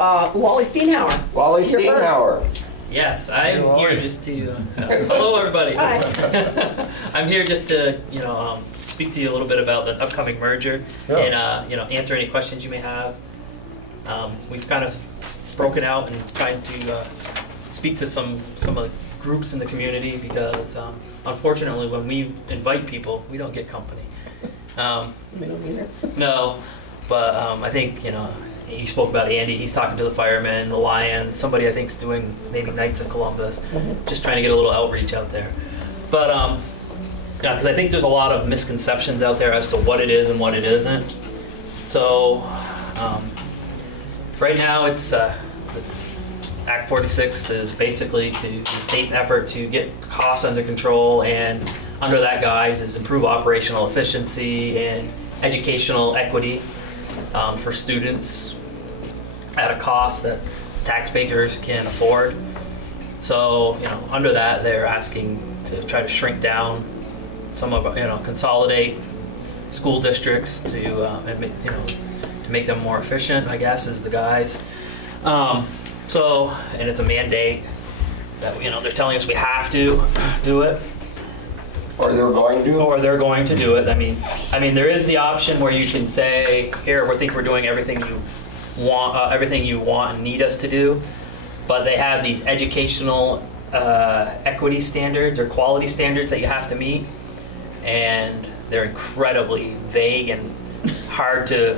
Wally Steenhauer. Wally You're Steenhauer. Yes, I'm here just to. Hello, everybody. Hi. I'm here just to, speak to you a little bit about the upcoming merger and, answer any questions you may have. We've kind of broken out and tried to speak to some of the groups in the community because, unfortunately, when we invite people, we don't get company. We don't either. No, but I think, you spoke about Andy. He's talking to the firemen, the Lions. Somebody I think is doing maybe Knights in Columbus, just trying to get a little outreach out there. But because I think there's a lot of misconceptions out there as to what it is and what it isn't. So right now, it's Act 46 is basically the state's effort to get costs under control, and under that guise is improve operational efficiency and educational equity for students at a cost that taxpayers can afford. So, under that, they're asking to try to shrink down some of, consolidate school districts to make them more efficient, I guess, is the guise. And it's a mandate that, they're telling us we have to do it. Or they're going to? Or they're going to do it. I mean, there is the option where you can say, here, we think we're doing everything you want and need us to do, but they have these educational equity standards or quality standards that you have to meet, and they're incredibly vague and hard to.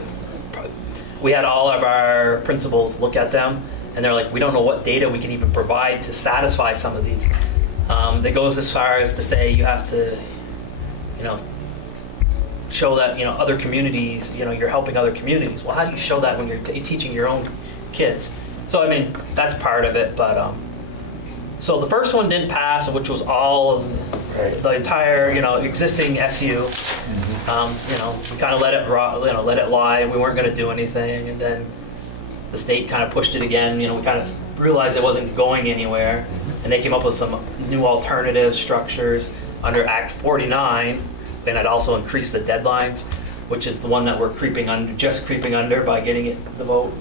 We had all of our principals look at them, and they're like, we don't know what data we can even provide to satisfy some of these. That goes as far as to say you have to, show that other communities, you're helping other communities. Well, how do you show that when you're teaching your own kids? So that's part of it. But so the first one didn't pass, which was all of the entire existing SU. We kind of let it lie. We weren't going to do anything, and then the state kind of pushed it again. We kind of realized it wasn't going anywhere, and they came up with some new alternative structures under Act 49. And it also increased the deadlines, which is the one that we're creeping under by getting the vote.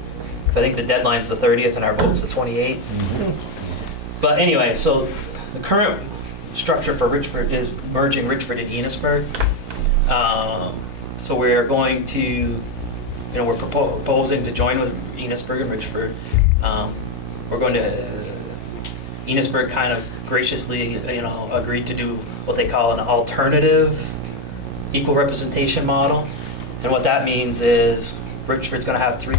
Because I think the deadline's the 30th and our vote's the 28th. But anyway, so the current structure for Richford is merging Richford and Enosburg. So we're going to, we're proposing to join with Enosburg and Richford. We're going to, Enosburg kind of graciously, agreed to do what they call an alternative equal representation model, and what that means is Richford's going to have three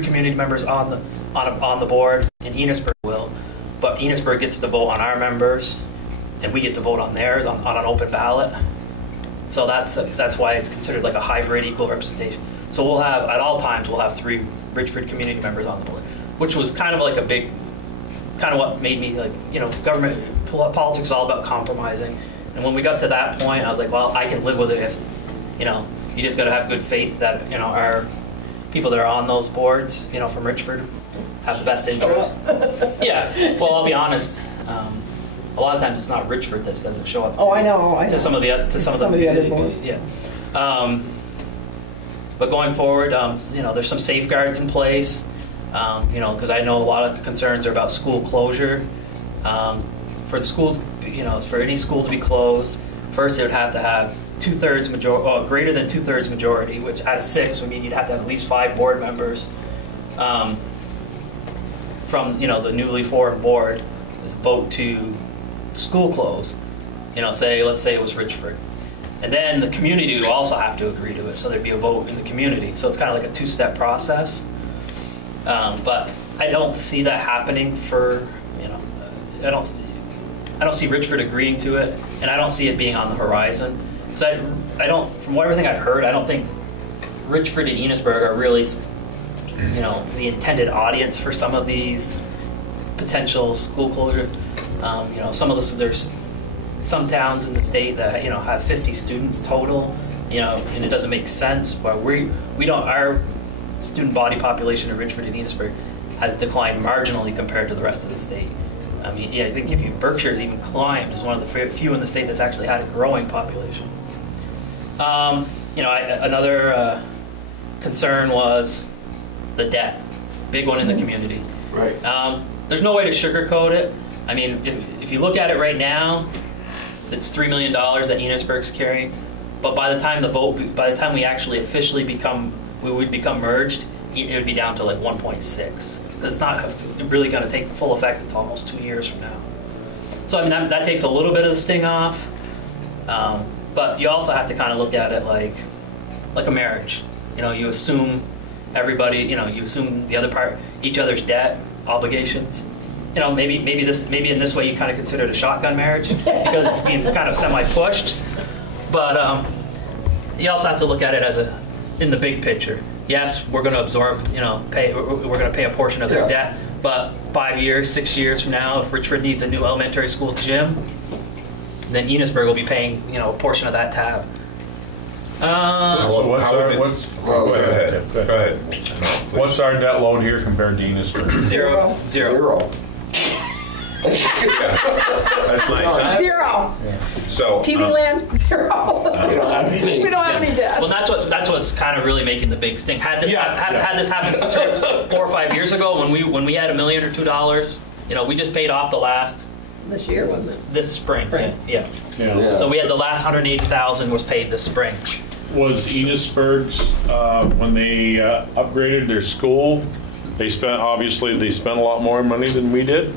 community members on the board, and Enosburg will, but Enosburg gets to vote on our members, and we get to vote on theirs on an open ballot. So that's why it's considered like a hybrid equal representation. So we'll have at all times we'll have 3 Richford community members on the board, which was kind of like a big, kind of what made me like government politics is all about compromising. And when we got to that point, I was like, well, I can live with it if, you just got to have good faith that, our people that are on those boards, from Richford have the best interest. Yeah. Well, I'll be honest. A lot of times it's not Richford that doesn't show up. I know. To some of the other boards. Yeah. But going forward, there's some safeguards in place. Because I know a lot of concerns are about school closure. For the school, for any school to be closed, first it would have to have greater than 2/3 majority, which out of 6 would mean you'd have to have at least 5 board members from the newly formed board vote to school close. Let's say it was Richford, and then the community would also have to agree to it. So there'd be a vote in the community. So it's kind of like a 2-step process. But I don't see that happening for I don't see Richford agreeing to it, and I don't see it being on the horizon. Because I don't, from everything I've heard, I don't think Richford and Enosburg are really, the intended audience for some of these potential school closure. There's some towns in the state that have 50 students total, and it doesn't make sense. But we don't. Our student body population in Richford and Enosburg has declined marginally compared to the rest of the state. I think if Berkshire's even climbed as one of the few in the state that's actually had a growing population. Another concern was the debt. big one in the community. Right. There's no way to sugarcoat it. I mean, if you look at it right now, it's $3 million that Enosburg's carrying. But by the time we actually officially would become merged, it would be down to like 1.6. It's not really going to take full effect until almost 2 years from now. So I mean, that takes a little bit of the sting off. But you also have to kind of look at it like a marriage. You know, you assume everybody, you know, you assume the other part, each other's debt, obligations. You know, maybe in this way you kind of consider it a shotgun marriage because it's being kind of semi-pushed. But you also have to look at it in the big picture. Yes, we're going to absorb, you know, we're going to pay a portion of their debt. But 5 years, 6 years from now, if Richford needs a new elementary school gym, then Enosburg will be paying, you know, a portion of that tab. Go ahead. What's our debt load here compared to Enosburg? Zero. That's nice. Zero. So TV land, zero. We don't have any. We don't have any debt. Well, that's what's kind of really making the big sting. Had this happened 4 or 5 years ago when we had $1 million or $2 million, you know, we just paid off the last This year, wasn't it? this spring. Spring. Yeah. Yeah. So we had the last 180,000 was paid this spring. Was Enosburg's, when they upgraded their school, they spent a lot more money than we did?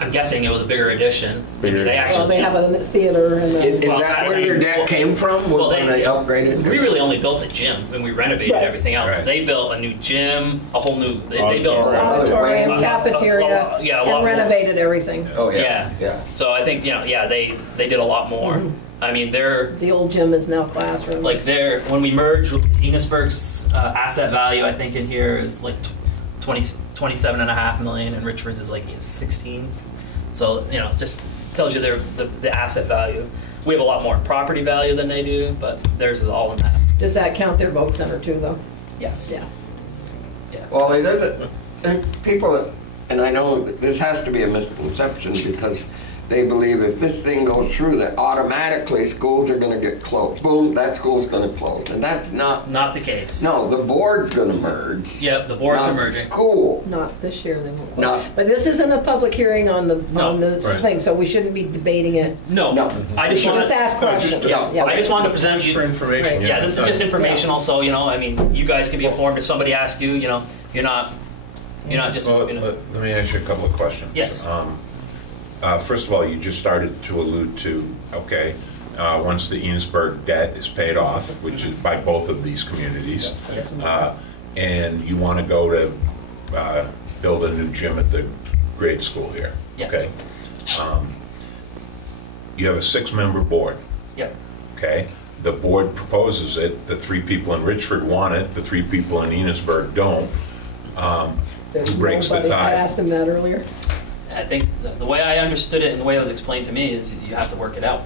I'm guessing it was a bigger addition. Bigger. They Well, they actually, have a theater and Is Well, that where your debt came from well, when they upgraded? we really only built a gym when we renovated Right. everything else. Right. They built a new gym, a whole new. They built. auditorium, Well, cafeteria, yeah, a lot and more. renovated everything. Oh, Yeah. yeah. So I think they did a lot more. I mean, they're The old gym is now classroom. like when we merged with Enosburg's asset value, I think in here is like 27.5 million, and Richford's is like 16. So you know, just tells you the asset value. We have a lot more property value than they do, but theirs is all in that. Does that count their voc center too, though? Yes. Yeah. Well, there people that, and I know that this has to be a misconception because they believe if this thing goes through that automatically schools are going to get closed. Boom, that school's going to close. And that's Not the case. no, the board's going to merge. Yep, the boards not are the merging. school. Not this year, they won't. No. But this isn't a public hearing on the right. thing, so we shouldn't be debating it. No, No. I just Just want. ask questions. yeah. I just wanted to present you. for information. Yeah, this is just informational. So you know, I mean, you guys can be informed if somebody asks you. You know, you're not just. Well, You know, let me ask you a couple of questions. Yes. First of all, you just started to allude to, okay, once the Enosburg debt is paid off, which is by both of these communities, Yes. and you want to go to build a new gym at the grade school here. Yes. Okay. You have a 6-member board. Yep. Okay. The board proposes it. The 3 people in Richford want it. The 3 people in Enosburg don't. There's Who breaks the nobody- I tie? asked him that earlier. I think the way I understood it and the way it was explained to me is you have to work it out.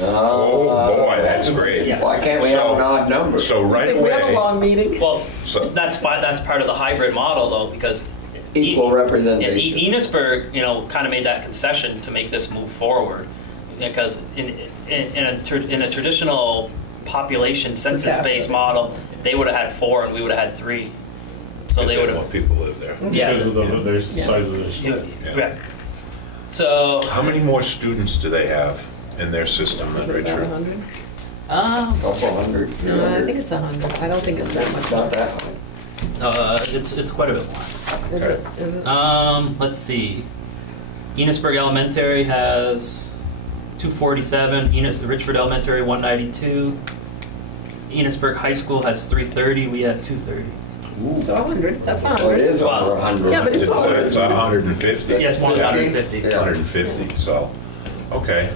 Oh boy, that's great. Yeah. Why can't we have an odd number? So I right think we have a away, long meeting. Well, So- that's part of the hybrid model though, because Equal representation. Yeah, Enosburg, you know, kind of made that concession to make this move forward, because in a traditional population census-based model, they would have had 4 and we would have had 3. So they would more have. people live there. Yeah. Because of their size of their Yeah. school. Yeah. So. How many more students do they have in their system Is than it about Richford? 100? Couple hundred. No, I think it's 100. I don't think it's that much. Not that high. It's quite a bit more. Is it? Is it? Let's see. Enosburg Elementary has 247. Richford Elementary 192. Enosburg High School has 330. We have 230. So 100. That's Oh, it 100. is over 100. Yeah, but it's all- It's 150. Yes, 150. Yeah. 150, so, okay.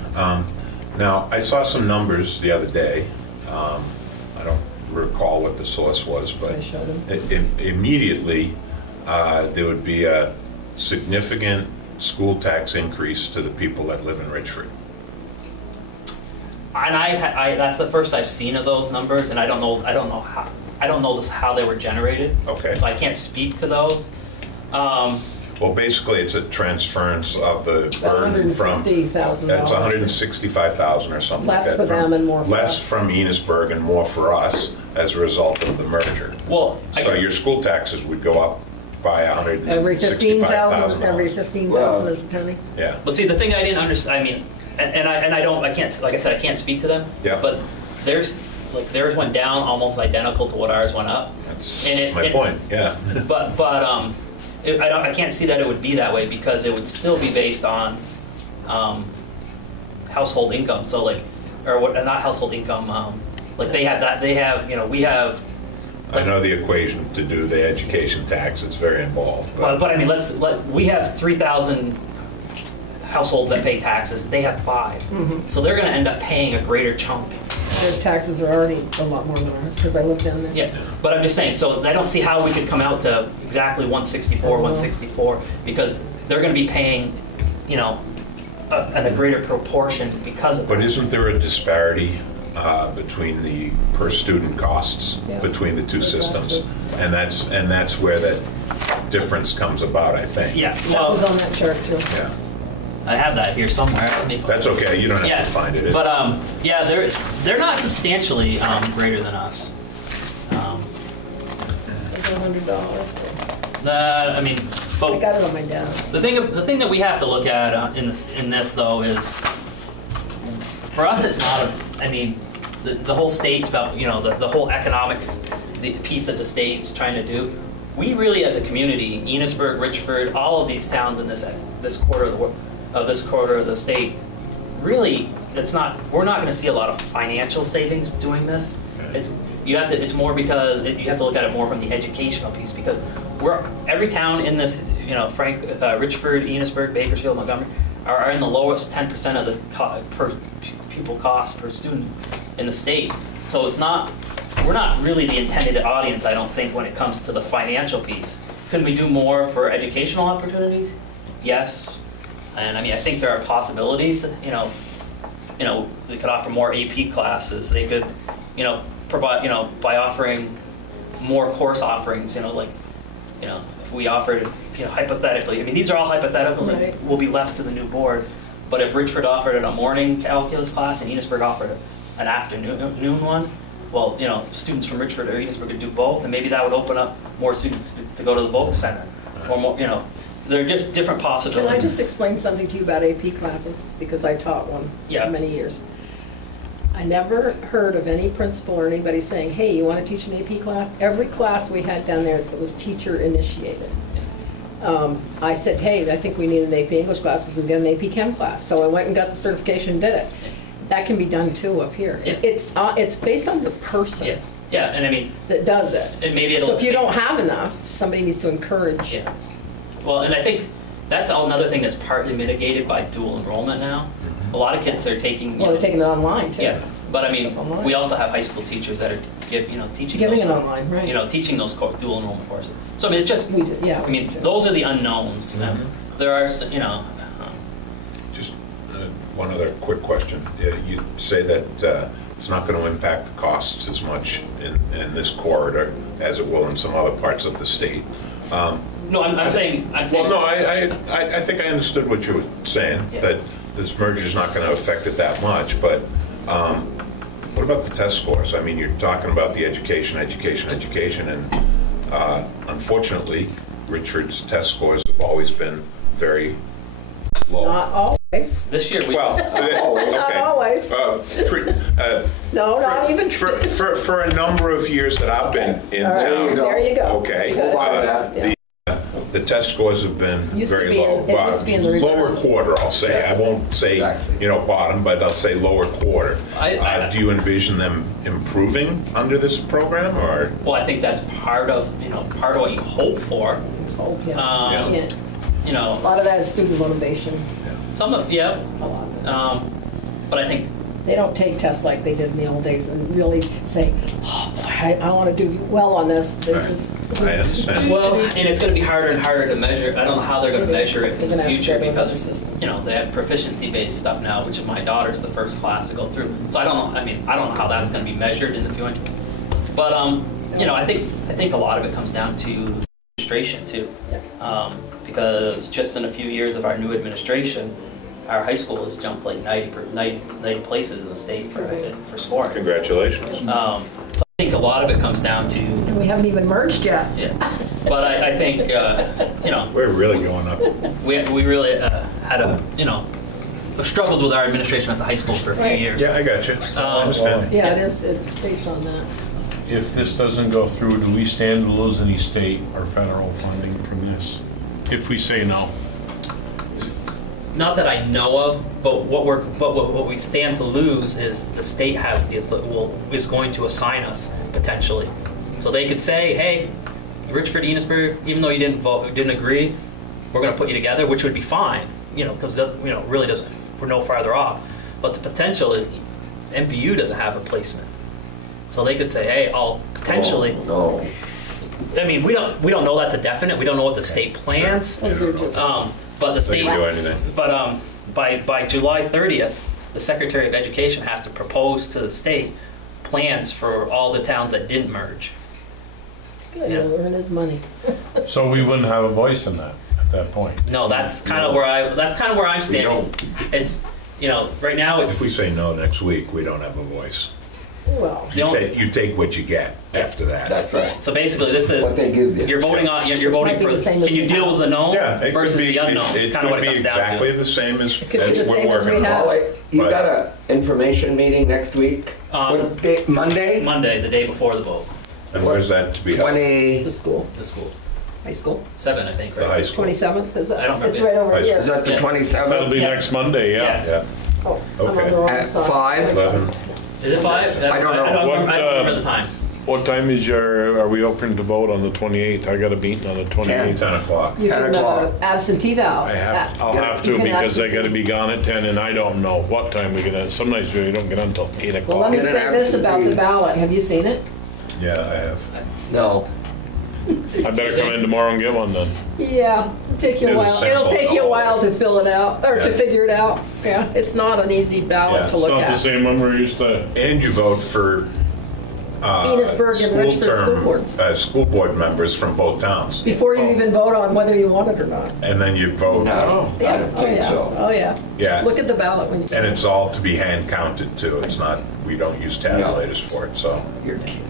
Now, I saw some numbers the other day. I don't recall what the source was, but I showed him. immediately there would be a significant school tax increase to the people that live in Richford. And I that's the first I've seen of those numbers, and I don't know how they were generated. Okay. So I can't speak to those. Well, basically, it's a transference of the burden from... $160,000. That's 165,000 or something like Less that. for them and more for Less us. from Enosburg and more for us. as a result of the merger. Well, So your school taxes would go up by Every 15,000, every $165,000. 15,000 is a penny. Yeah. well, see, the thing I didn't understand, I mean, and I can't, like I said, I can't speak to them. Yeah. But theirs went down almost identical to what ours went up. That's And my point, yeah. I can't see that it would be that way because it would still be based on household income. So like, or what? Not household income. Like they have that. They have, you know, we have. I know the equation to do the education tax, it's very involved. But I mean, we have 3,000 households that pay taxes. They have 5, so they're going to end up paying a greater chunk. Their taxes are already a lot more than ours, because I lived down there. Yeah, but I'm just saying. So I don't see how we could come out to exactly 164, because they're going to be paying, you know, a greater proportion because of that. But isn't there a disparity between the per student costs between the two systems? And that's where that difference comes about, I think. Yeah, That was on that chart too. Yeah. I have that here somewhere. That's okay, you don't have to find it. But yeah, they're not substantially greater than us. It's $100. I mean, but I got it on my desk. the thing that we have to look at in this though is, for us, it's not. I mean, the whole state's about, you know, the whole economics, the piece that the state's trying to do. We really, as a community, Enosburg, Richford, all of these towns in this quarter of the state, really, we're not going to see a lot of financial savings doing this. It's more because you have to look at it more from the educational piece, because every town in this, you know, Richford, Enosburg, Bakersfield, Montgomery, are in the lowest 10% of the per pupil cost per student in the state. So we're not really the intended audience, I don't think, when it comes to the financial piece. Couldn't we do more for educational opportunities? Yes. And I mean, I think there are possibilities. You know, they could offer more AP classes. They could, you know, provide, you know, by offering more course offerings. You know, like, you know, if we offered, you know, hypothetically. I mean, these are all hypotheticals Right. and will be left to the new board. But if Richford offered a morning calculus class and Enosburg offered an afternoon one, well, you know, students from Richford or Enosburg could do both, and maybe that would open up more students to go to the Voc Center, or more, you know. There are just different possibilities. Can I just explain something to you about AP classes? Because I taught one Yeah. for many years. I never heard of any principal or anybody saying, hey, you want to teach an AP class? Every class we had down there, it was teacher initiated. I said, hey, I think we need an AP English class because we get an AP Chem class. So I went and got the certification and did it. That can be done too up here. Yeah. It's based on the person Yeah, and I mean, that does it. and maybe it'll. So if you don't have enough, somebody needs to encourage. Yeah. Well, and I think that's another thing that's partly mitigated by dual enrollment now. A lot of kids are taking. Well, they're taking it online too. Yeah, but I mean, Stuff online. we also have high school teachers that are teaching. Giving those, it online, right. You know, teaching those dual enrollment courses. So I mean, it's just. We do, yeah. I mean, those are the unknowns. There are, you know. Just one other quick question. You say that it's not going to impact the costs as much in this corridor as it will in some other parts of the state. No, I'm saying. Well, no, I think I understood what you were saying, that this merger is not going to affect it that much, but what about the test scores? I mean, you're talking about the education, and unfortunately, Richford's test scores have always been very low. Not always. This year we. Well, Not always. No, not even. For a number of years that I've been in All right, town. there you go. Okay. Good. The test scores have been Used to very be low. it used to be in the Lower reverse. quarter, I'll say. I won't say, Exactly. bottom, but I'll say lower quarter. I- Do you envision them improving under this program, or? Well, I think that's part of what you hope for. Oh, yeah. Um, Yeah. You know, A lot of that is student motivation. some of A lot of it is. but I think. They don't take tests like they did in the old days and really say, oh, boy, I want to do well on this. They Right. just. I understand. Well, and it's going to be harder and harder to measure. I don't know how they're going to measure it They're in the gonna have to future go to because, another system. you know, they have proficiency-based stuff now, which my daughter's the first class to go through. So I don't know. I mean, I don't know how that's going to be measured in the future. But you know, I think a lot of it comes down to administration too, because just in a few years of our new administration, our high school has jumped like 90 places in the state for scoring. Congratulations. So I think a lot of it comes down to, And we haven't even merged yet. yeah. But I think, you know, We're really going up. we really had a, you know, have struggled with our administration at the high school for a few Right. years. Yeah, I got you. I understand. Yeah, it's based on that. If this doesn't go through, do we stand to lose any state or federal funding from this? If we say no? Not that I know of, but what we stand to lose is the state has is going to assign us potentially. So they could say, hey, Richford, Enosburg, even though you didn't vote, you didn't agree, we're going to put you together, which would be fine, you know, because really doesn't, we're no farther off. But the potential is MPU doesn't have a placement, so they could say, hey, I'll potentially. Oh, no. I mean, we don't know that's a definite. We don't know what the state plans. Those are just- But the They state, can do anything. but by July 30th, the Secretary of Education has to propose to the state plans for all the towns that didn't merge. Good, Yeah. he'll earn his money. So we wouldn't have a voice in that at that point? No, that's kind of where I'm standing. It's, you know, right now If we it's say no next week, we don't have a voice. Well, the only, You take what you get after that. That's right. so basically this is What they give you. you're voting on you're voting Might be for the same as can you we deal have. with the known Yeah, it could versus be, the unknown. It's kind of what it comes down exactly to. the same as, could be as the we're same as working we on. have. Well, you But- got a information meeting next week? What day, Monday? Monday, the day before the vote, And where's that to be held? 20, the school, the school high school, 7, I think. The Right? high school. 27th, is it? I don't remember. It's right over High here. is that the Yeah. 27th? That'll be Yeah. next Monday, yeah. Yes. Yeah, Oh, I'm on Okay. the wrong At side. 5? 11. Is it 5? I don't know. I don't What, remember the time. What time is are we open to vote on the 28th? I got a meeting on the 28th. 10 o'clock. You 10 can o'clock. absentee ballot. I'll have You to can because I absentee. gotta be gone at 10 and I don't know what time we get. Some nights we don't get until 8 Well, let o'clock. me Get an say this about the absentee. ballot. Have you seen it? Yeah, I have. No. I better come in tomorrow and get one then. Yeah, it'll take you a There's a while. sample It'll take you a all while over. to fill it out, or to Yeah. figure it out. Yeah, it's not an easy ballot Yeah. to It's look not the at. same one we're used to. And you vote for Enosburg and Richford school term boards. school board members from both towns. Before you even vote on whether you want it or not. And then you vote, No, I don't Oh, think yeah. so. Oh, yeah. Yeah. Look at the ballot when you. and it's all to be hand counted too. It's not, we don't use tabulators for it, so. You're kidding.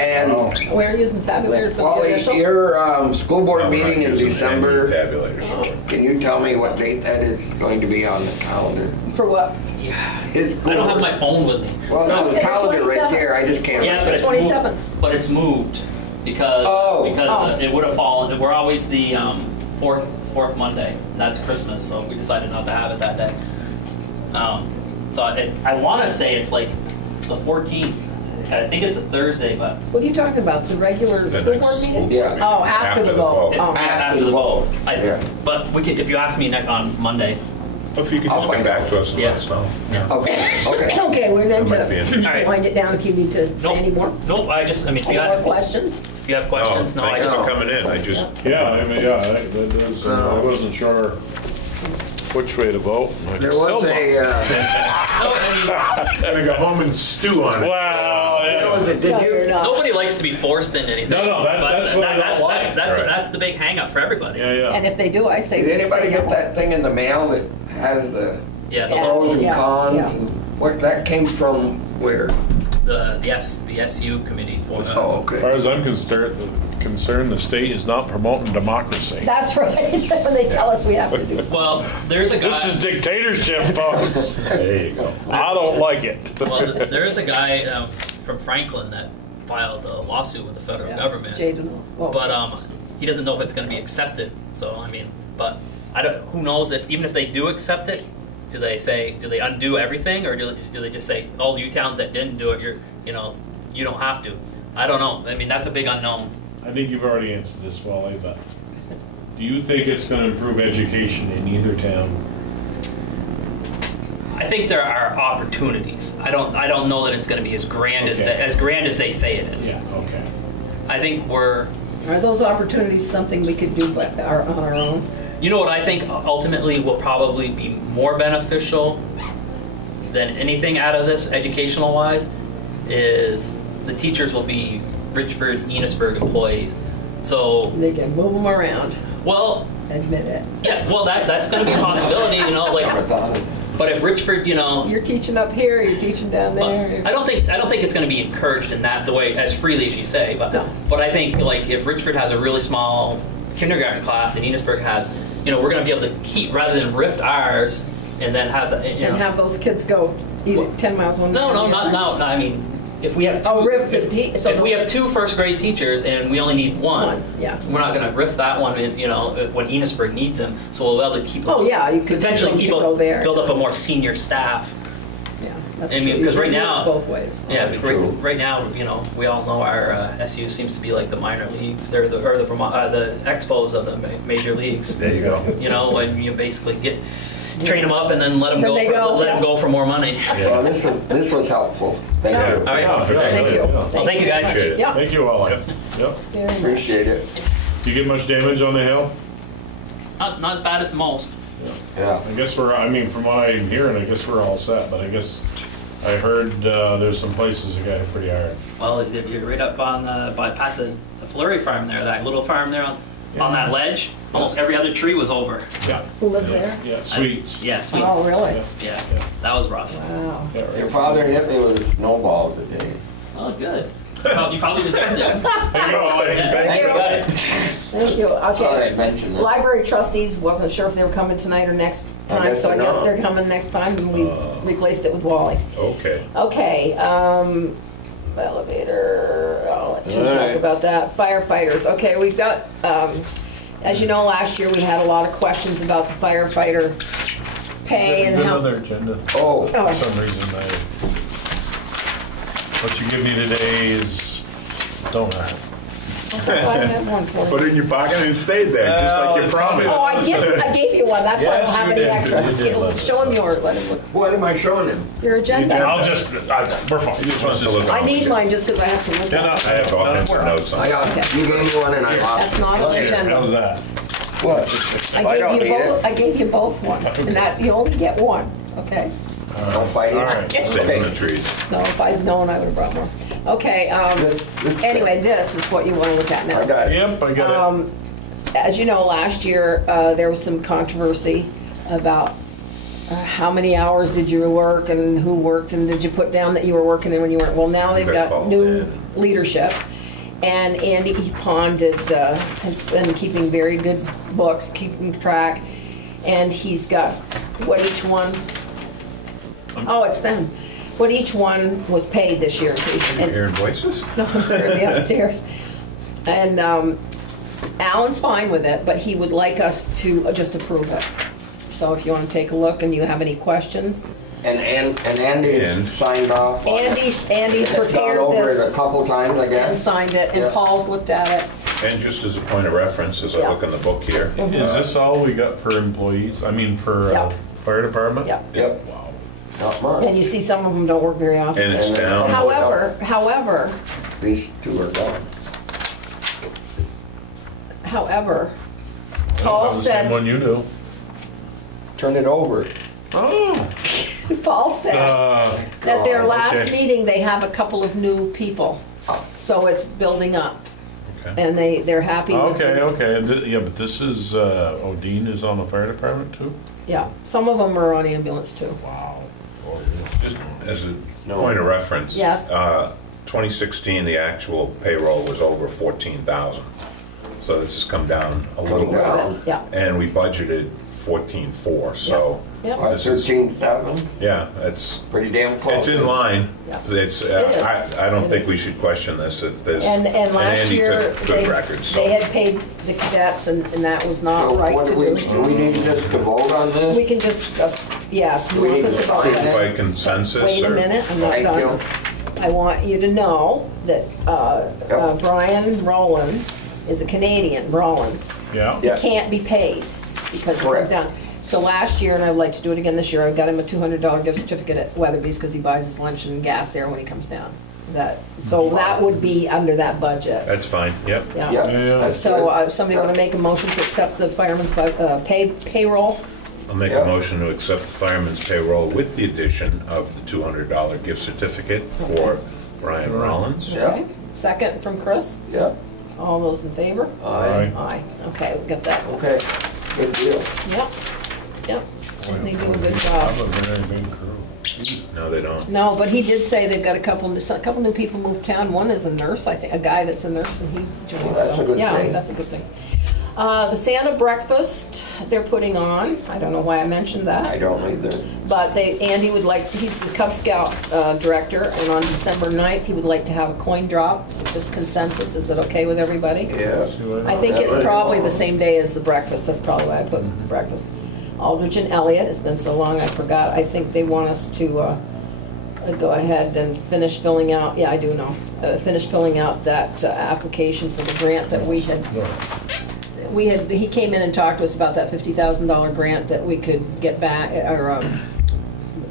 And, We're using tabulators for the Wally, initial. your school board No, we're not meeting in using December, any tabulators for it. can you tell me what date that is going to be on the calendar? For what? Yeah. His I don't have school- my phone with me. Well, no, the Okay, calendar right 27th. there, I just can't. Yeah, read but it. it's 27th. moved. But it's moved because Oh. it would have fallen. We're always the fourth Monday. And that's Christmas, so we decided not to have it that day. So I want to say it's like the 14th. I think it's a Thursday, but What are you talking about? The regular The school next board school meeting? board Yeah. meeting. Oh, after the vote. Oh. after the vote. Yeah. But we could, if you ask me on Monday. If you could I'll just come find back out. to us and Yeah. let us know. Yeah. Okay, okay. Okay, we're going That might be to interesting. All right. wind it down if you need to say Nope. any more. Nope. If Any you more have questions? if you have questions, no. I Thank you just for coming in. I just, Yeah, I mean, yeah, I wasn't sure which way to vote. I There just was still a, no, I mean, gonna go home and stew on it. Well, there was yeah. a- did No, you, you're not. nobody likes to be forced into anything. No, that's what I don't like. Right. That's the big hang up for everybody. Yeah, And yeah. if they do, I say. did just anybody say get no. that thing in the mail that has the Yeah, Yeah. pros and Yeah, cons? yeah. And what, that came from where? the SU committee for Oh, As far okay. as I'm concerned, the state is not promoting democracy. That's right, when they tell us we have to do something. Well, there's a guy. This is dictatorship, folks. There you go. I don't like it. Well, there is a guy from Franklin that filed a lawsuit with the federal Yeah, government, Jaden, well, but he doesn't know if it's going to be accepted. So I mean, but I don't. Who knows if even if they do accept it, do they undo everything, or do they just say all you towns that didn't do it, you don't have to? I don't know. I mean, that's a big unknown. I think you've already answered this, Wally, but do you think it's going to improve education in either town? I think there are opportunities. I don't know that it's going to be as grand Okay. as grand as they say it is. Yeah, okay. I think we're. are those opportunities something we could do on our own? You know what I think ultimately will probably be more beneficial than anything out of this educational wise is the teachers will be Richford, Enosburg employees. So, They can move them around, well, admit it. yeah, well that's going to be a possibility, Never like thought of But if Richford, you know, You're teaching up here, you're teaching down there. I don't think it's going to be encouraged in that the way as freely as you say. But No. but I think like if Richford has a really small kindergarten class and Enosburg has, you know, we're going to be able to keep rather than rift ours and then have the And have those kids go either 10 miles one way. no, or the other. no. I mean, if we have two, Oh, rift the so if we have 2 first grade teachers and we only need one, yeah. we're not going to rift that one. In, you know, when Enosburg needs him, so we'll be able to keep. Oh, yeah, you could potentially choose keep to go there. build up a more senior staff. Yeah, that's I true. mean, because It right works now, both ways. Yeah, That's right, true. right now, you know, we all know our SU seems to be like the minor leagues. They're the Vermont, the expos of the major leagues. There you go. You know, when you basically train them up and then let them Then go. they go, Let yeah. them go for more money. Well, this was helpful. Thank Yeah. you. All right. Yeah, Thank you. yeah. Well, thank you guys. Appreciate it. Yeah. Thank you, Wally. Yep. Very much. Appreciate it. You get much damage on the hill? Not as bad as most. Yeah. I guess from what I'm hearing, I guess we're all set, but I guess I heard there's some places that got hit pretty hard. Well, you're right up on past the Flurry farm there, that little farm there on that ledge. Almost every other tree was over. Yeah. Who lives there? Yeah, Sweets. Yeah, sweet. Oh, really? Yeah, that was rough. Wow. Yeah, right. Your father hit me with a snowball today. Oh, good. You probably deserved it. There you go. Yeah, Thanks. you guys. Thank you. Sorry I Okay. mentioned that. Library trustees, wasn't sure if they were coming tonight or next time, guess so I they're guess not. they're coming next time, and we replaced it with Wally. Okay. Okay, elevator, I'll let Tim All talk right. about that. Firefighters, okay, we've got, as you know, last year we had a lot of questions about the firefighter pay and Good how. on their agenda. Oh, For some reason, what you give me today is don't have. I have one for Put you. it in your pocket and it stayed there, just like you Well, promised. Oh, I gave you one, that's why I Yes, don't have you any did. extra. You did let us Show him know. yours, let him look, what am I showing him? your agenda. We're fine. He just wants to look I on. need mine just because I have to look Yeah, no, at it. I have all kinds of notes on I it. got, you gave me one and I lost That's it. not on the agenda. How's that? What? I don't need it. I gave you both one, and that, you only get one, okay? Don't fight it. All right. Saving the trees. No, if I'd known, I would have brought more. Okay, This- anyway, this is what you want to look at now. I got it. Yep, I got it. As you know, last year, there was some controversy about how many hours did you work and who worked, and did you put down that you were working and when you weren't. Well, now they've Good got call, new yeah. leadership, and Andy Pond has been keeping very good books, keeping track, and he's got what each one, oh, it's them, what each one was paid this year. And Hearing voices? no, they're in the upstairs. And Alan's fine with it, but he would like us to just approve it. So if you want to take a look and you have any questions. And Andy And- signed off on it. Andy's Gone prepared over it a this couple times, I and guess. signed it, and Yeah. Paul's looked at it. And just as a point of reference, as I Yeah. look in the book here. Is this all we got for employees? I mean, for Yeah. fire department? Yeah. Yep, Wow. not much. And you see some of them don't work very often. And it's And- down. However, These two are gone. Paul That was the same one said, you do. Turn it over. Oh. Paul said that their God, last okay. meeting, they have a couple of new people. So it's building up. Okay. And they're happy with Okay, it. okay. Yeah, but this is, Odine is on the fire department too? Yeah, some of them are on ambulance too. Wow. Just as a point of reference. Yes. 2016, the actual payroll was over 14,000. So this has come down a little bit. Down. Yeah, And we budgeted 14,400, so. yeah. This is- 13,700, Yeah, it's pretty damn close. It's in line. Yeah. It's, It is. I don't It think is. we should question this if there's. And last Andy year, took good records, so. they had paid the cadets, and that was So not right what to do we do. need just to vote on this? We can just, yes, he We wants need us to to vote sign on it. it. By consensus or? Wait a minute, I'm not Thank done. you. I want you to know that Yep. Brian Rowland is a Canadian, Rollins. Yeah? Yeah. Can't be paid because it comes Correct. down. So last year, and I'd like to do it again this year, I got him a $200 gift certificate at Weatherby's because he buys his lunch and gas there when he comes down. So that would be under that budget. That's fine, yep. Yeah. Yeah, Yeah. that's So good. somebody want to make a motion to accept the fireman's payroll? I'll make Yep. a motion to accept the fireman's payroll with the addition of the $200 gift certificate for Brian Rollins. Yeah. Okay. Second from Chris. Yeah, All those in favor? aye. Aye. Okay, we got that. Okay, good deal. Yep. Yep, they do a good job. Have a very good crew. No, they don't. No, but he did say they've got a couple new people moved town. One is a nurse, I think, a guy that's a nurse, and he joined. Well, that's a good yeah, thing. that's a good thing. The Santa breakfast they're putting on. I don't know why I mentioned that. I don't either. But Andy would like, he's the Cub Scout director, and on December 9th, he would like to have a coin drop, just consensus. Is it okay with everybody? Yeah. I think it's probably the same day as the breakfast. That's probably why I put breakfast. Aldrich and Elliott, it's been so long I forgot. I think they want us to go ahead and finish filling out, yeah, I do know, finish filling out that application for the grant that we had. He came in and talked to us about that $50,000 grant that we could get back, or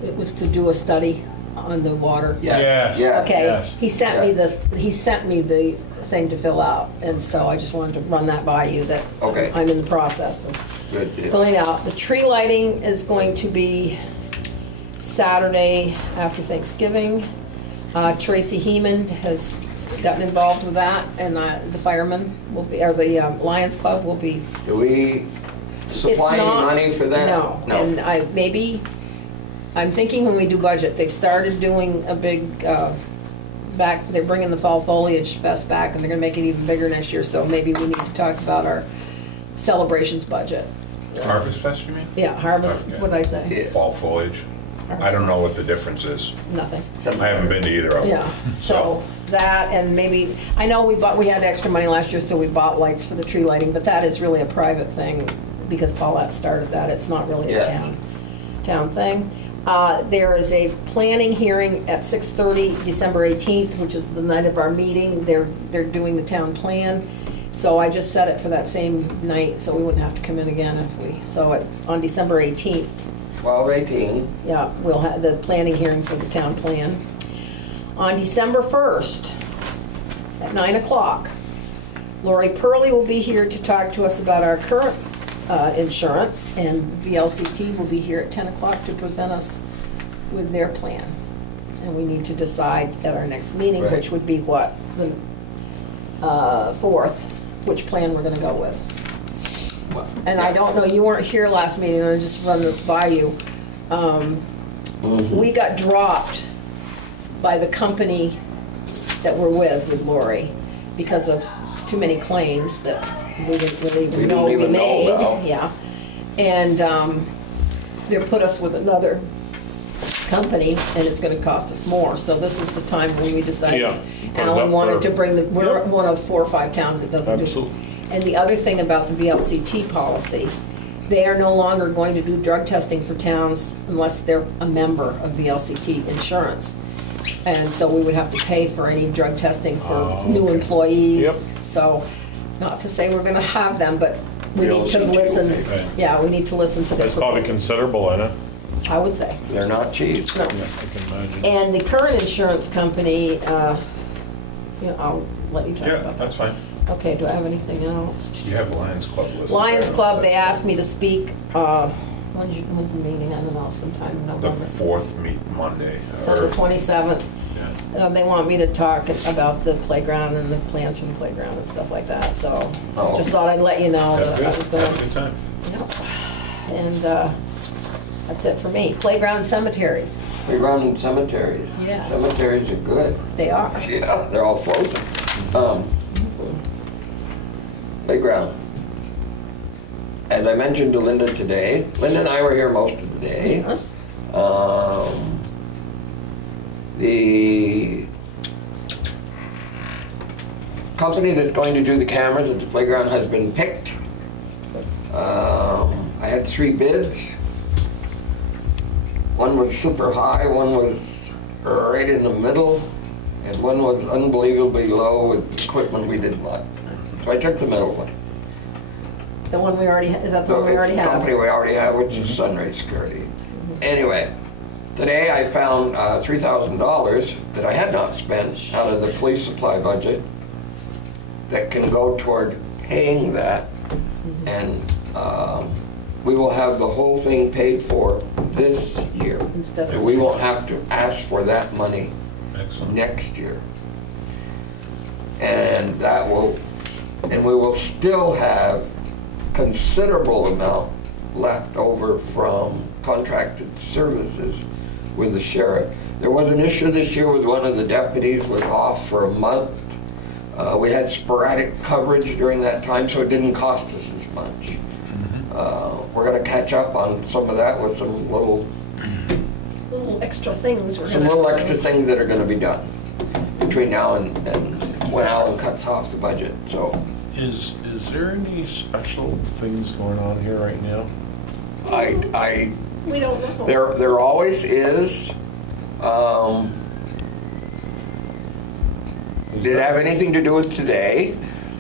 it was to do a study on the water. Yes. Yes. Okay, Yes. he sent me the thing to fill out, and so I just wanted to run that by you, that Okay. I'm in the process of Good deal. filling out. The tree lighting is going to be Saturday after Thanksgiving. Tracy Heeman has gotten involved with that, and the firemen will be, or the Lions Club will be. Do we supply any money for that? No, and I'm thinking when we do budget, they've started doing a big, they're bringing the fall foliage fest back, and they're gonna make it even bigger next year, so maybe we need to talk about our celebrations budget. Harvest Fest, you mean? Yeah, harvest, Okay. what did I say? Yeah. Fall foliage? I don't know what the difference is. Nothing. I haven't been to either of them. Yeah, so that, and maybe, I know we had extra money last year, so we bought lights for the tree lighting, but that is really a private thing, because Paulette started that, it's not really a Yes. town thing. There is a planning hearing at 6:30, December 18th, which is the night of our meeting. They're doing the town plan, so I just set it for that same night, so we wouldn't have to come in again on December 18th. 12/18. Yeah, we'll have the planning hearing for the town plan. On December 1st, at 9 o'clock, Lori Purley will be here to talk to us about our current insurance, and VLCT will be here at 10 o'clock to present us with their plan. And we need to decide at our next meeting, Right. which would be what, the 4th, which plan we're gonna go with. And I don't know, you weren't here last meeting, I'll just run this by you. We got dropped by the company that we're with Lori, because of too many claims that we didn't really even know we made. about. Yeah. And they put us with another company, and it's gonna cost us more. So this is the time when we decided, Yeah. Alan wanted to bring we're Yep. one of 4 or 5 towns that doesn't do. Absolutely. And the other thing about the VLCT policy, they are no longer going to do drug testing for towns unless they're a member of VLCT insurance. And so we would have to pay for any drug testing for new employees. Yep. So, not to say we're gonna have them, but we need to VLCT, listen. okay. Yeah, we need to listen to their That's probably proposals, considerable, isn't it? I would say. They're not cheap. No. I can imagine. And the current insurance company, I'll let you talk Yeah, about that. that's fine. Okay, do I have anything else? You have Lions Club listed. Lions there. Club, they asked me to speak, when's the meeting? I don't know, sometime in The November. 4th Monday. So the 27th. Yeah. They want me to talk about the playground and the plans for the playground and stuff like that, so Oh. just thought I'd let you know That's that good. I was Have a going. good time. Yep. And that's it for me. Playground and cemeteries, We run cemeteries. Yes. Cemeteries are good. they are. Yeah, they're all frozen. Playground. As I mentioned to Linda today, Linda and I were here most of the day. Yes. The company that's going to do the cameras at the playground has been picked. I had 3 bids. One was super high, one was right in the middle, and one was unbelievably low with equipment we didn't want. So I took the middle one. The one we already, is that the one we It's already the have? company we already have, which is Sunray Security. Anyway, today I found $3,000 that I had not spent out of the police supply budget that can go toward paying that, and we will have the whole thing paid for this year. Instead of- And we won't have to ask for that money Excellent. next year. And we will still have considerable amount left over from contracted services with the sheriff. There was an issue this year with one of the deputies was off for a month. We had sporadic coverage during that time, so it didn't cost us as much. We're going to catch up on some of that with some little extra things. Some little extra things that are going to be done between now and when Alan cuts off the budget. So, is there any special things going on here right now? We don't know. There always is. Did it have anything to do with today?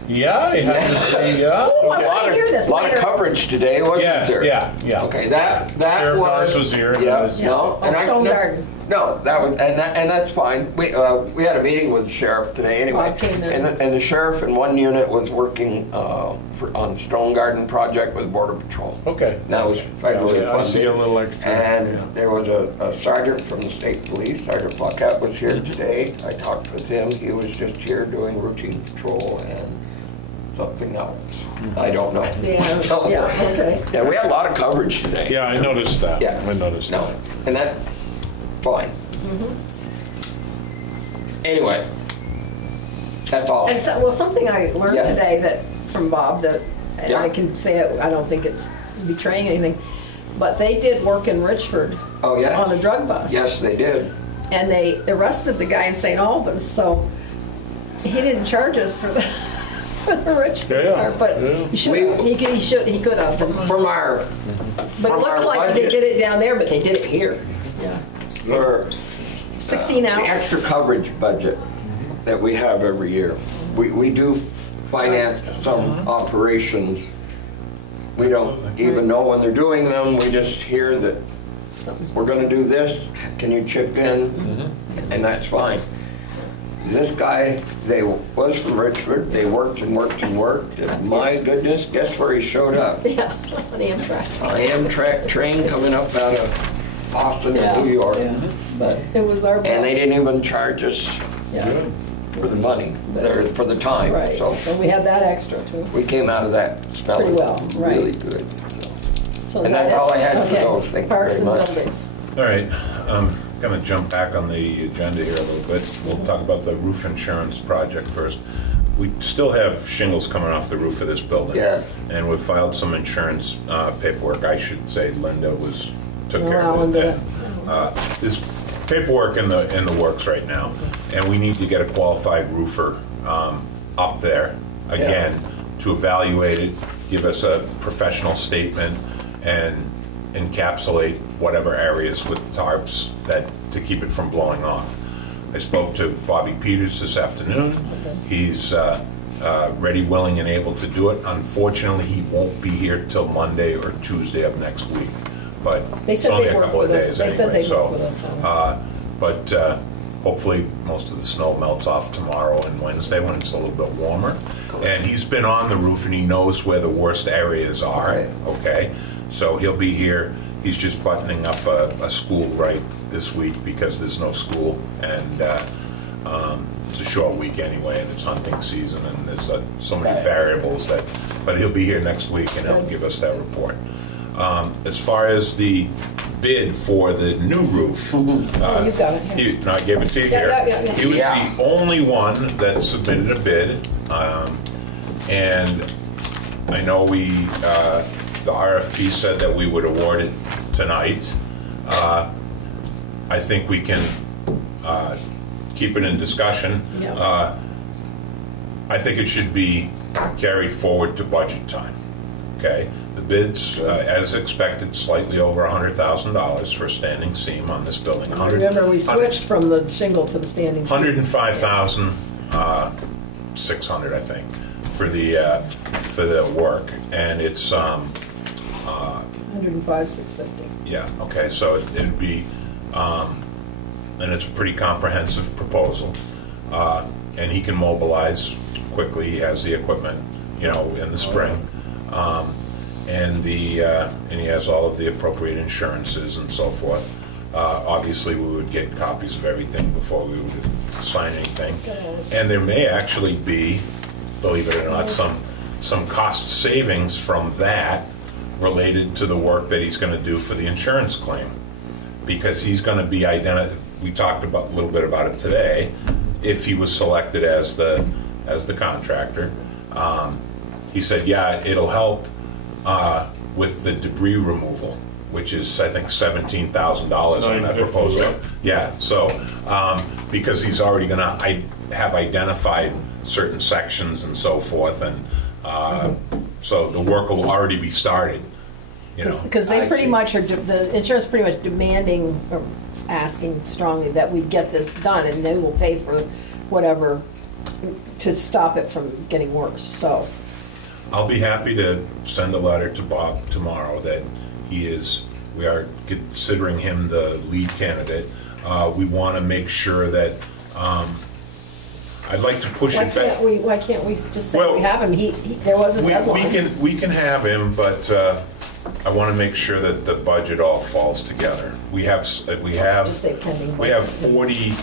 Yeah, I have to say, yeah. Oh, I want to hear this A lot later. of coverage today, wasn't Yes, there? yeah. Okay, that Sheriff was. Norris was here. Yeah, Yeah. no, and I Stone no, Garden. No, that was and that's fine. We had a meeting with the sheriff today anyway, I came in. and the sheriff in one unit was working on Stone Garden project with Border Patrol. Okay. That was federally Yeah, I see funded. a little extra. And yeah. there was a sergeant from the state police, Sergeant Pluckett was here today. I talked with him. He was just here doing routine patrol and something else. I don't know. Yeah, So, yeah, okay. yeah, we had a lot of coverage today. Yeah, I noticed that. Yeah. I noticed No, that. and that's fine. Anyway, that's all. And so, well, something I learned Yeah. today that from Bob that, and Yeah. I can say it, I don't think it's betraying anything, but they did work in Richford Oh, yeah? on a drug bust. Yes, they did. And they arrested the guy in St. Albans, so he didn't charge us for the, for the Richford Yeah, part, but yeah. he should have. He could have. From our, But it from looks our like they budget. did it down there, but they did it here. Yeah. for 16 the hours. extra coverage budget that we have every year. We do finance some operations. We don't even know when they're doing them. We just hear that we're going to do this. Can you chip in? And that's fine. This guy, they was from Richford. They worked and worked and worked. And my goodness, guess where he showed up? Yeah, on the Amtrak. An Amtrak train coming up out of Boston Yeah, or New York. yeah. But it was our. And they didn't even charge us Yeah. for the money, or for the time. Right, So so we had that extra too. we came out of that smelling Pretty well, right. really good. So. So And that that's it? all I had for Okay. those. Thank you Parks very and much. buildings. All right, I'm going to jump back on the agenda here a little bit. We'll talk about the roof insurance project first. We still have shingles coming off the roof of this building. Yes. And we've filed some insurance paperwork. I should say Linda took care Well, of Linda. it. There's paperwork in the works right now, and we need to get a qualified roofer up there again to evaluate it, give us a professional statement, and encapsulate whatever areas with tarps to keep it from blowing off. I spoke to Bobby Peters this afternoon. He's ready, willing, and able to do it. Unfortunately, he won't be here till Monday or Tuesday of next week. But They it's said only they'd a work couple of with us. days They said anyway. they'd work with us. But hopefully most of the snow melts off tomorrow and Wednesday when it's a little bit warmer. And he's been on the roof and he knows where the worst areas are. Right. Okay, so he'll be here. He's just buttoning up a school right this week because there's no school, and it's a short week anyway, and it's hunting season, and there's so many variables that. But he'll be here next week, and he'll give us that report. As far as the bid for the new roof, You've got it. no, I gave it to you here. Yeah. He was Yeah. the only one that submitted a bid, and I know the RFP said that we would award it tonight. I think we can keep it in discussion. Yeah. I think it should be carried forward to budget time. Okay, the bids, as expected, slightly over $100,000 for a standing seam on this building. Remember, we switched from the shingle to the standing. 105,600, I think, for the work, and it's 105,650. yeah, okay, so it'd be and it's a pretty comprehensive proposal, and he can mobilize quickly. He has the equipment, in the spring. And he has all of the appropriate insurances and so forth. Obviously, we would get copies of everything before we would sign anything. And there may actually be, believe it or not, some cost savings from that related to the work that he's going to do for the insurance claim, because he's going to be we talked about a little bit about it today. If he was selected as the contractor, he said, yeah, it'll help with the debris removal, which is, I think, $17,000 on that proposal. Yeah, so because he's already going to have identified certain sections and so forth, and so the work will already be started. You know, because they pretty much are, the insurance pretty much demanding or asking strongly that we get this done, and they will pay for whatever to stop it from getting worse. So I'll be happy to send a letter to Bob tomorrow that we are considering him the lead candidate. We want to make sure that I'd like to push it back. Why can't we just say we have him? There was a deadline. We can have him, but I want to make sure that the budget all falls together. We have Just say pending. we have 40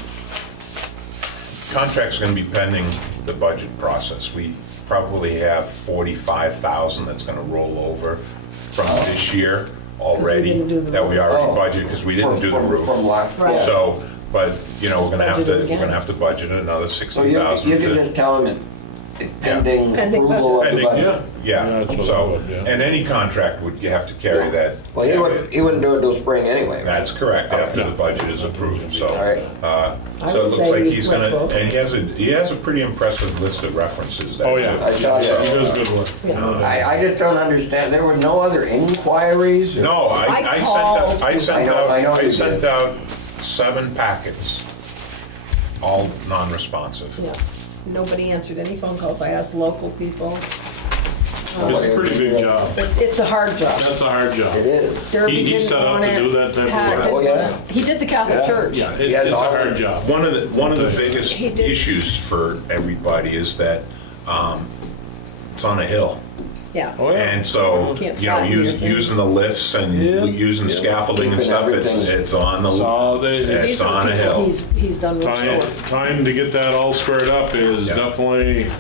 contracts going to be pending the budget process. We probably have 45,000 that's going to roll over from this year already that we already budgeted because we didn't do the roof. Right. So, but you know, we're going to have to budget another 60,000. So you can just tell them it's pending approval of the budget. Yeah. So, and any contract would have to carry that. Well, he wouldn't do it till spring anyway. That's correct, after the budget is approved, so. Right. So it looks like he's gonna, and he has a pretty impressive list of references there. Oh, yeah. I saw He that. does good work. Yeah. I just don't understand. There were no other inquiries? Or? No, I sent did. out 7 packets, all non-responsive. Yeah. Nobody answered any phone calls. I asked local people. It's a pretty big job. It's a hard job. That's a hard job. It is. Derby He didn't set out want to it. do that type of Pat work. didn't Oh, yeah. want it. He did the Catholic Yeah. Church. Yeah, Yeah, it's a all hard the- job. One of the biggest He did. issues for everybody is that it's on a hill. Yeah. Oh, yeah. And so, Can't you know, flatten anything. using the lifts and using scaffolding and Keeping stuff, everything- it's on the, So it's These are on the a people hill. he's done with time, short. time to get that all squared up is Yeah. definitely,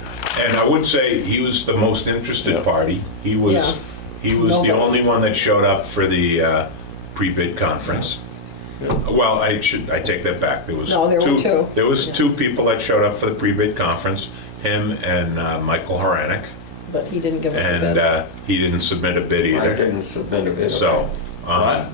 And I would say he was the most interested Yeah. party. He Yeah. was the Nobody. only one that showed up for the pre-bid conference. Well, I take that back. There was No, there were two. There was 2 people that showed up for the pre-bid conference. Him and Michael Horanek, But he didn't give us a and bid. he didn't submit a bid I either. didn't submit a bid. So What?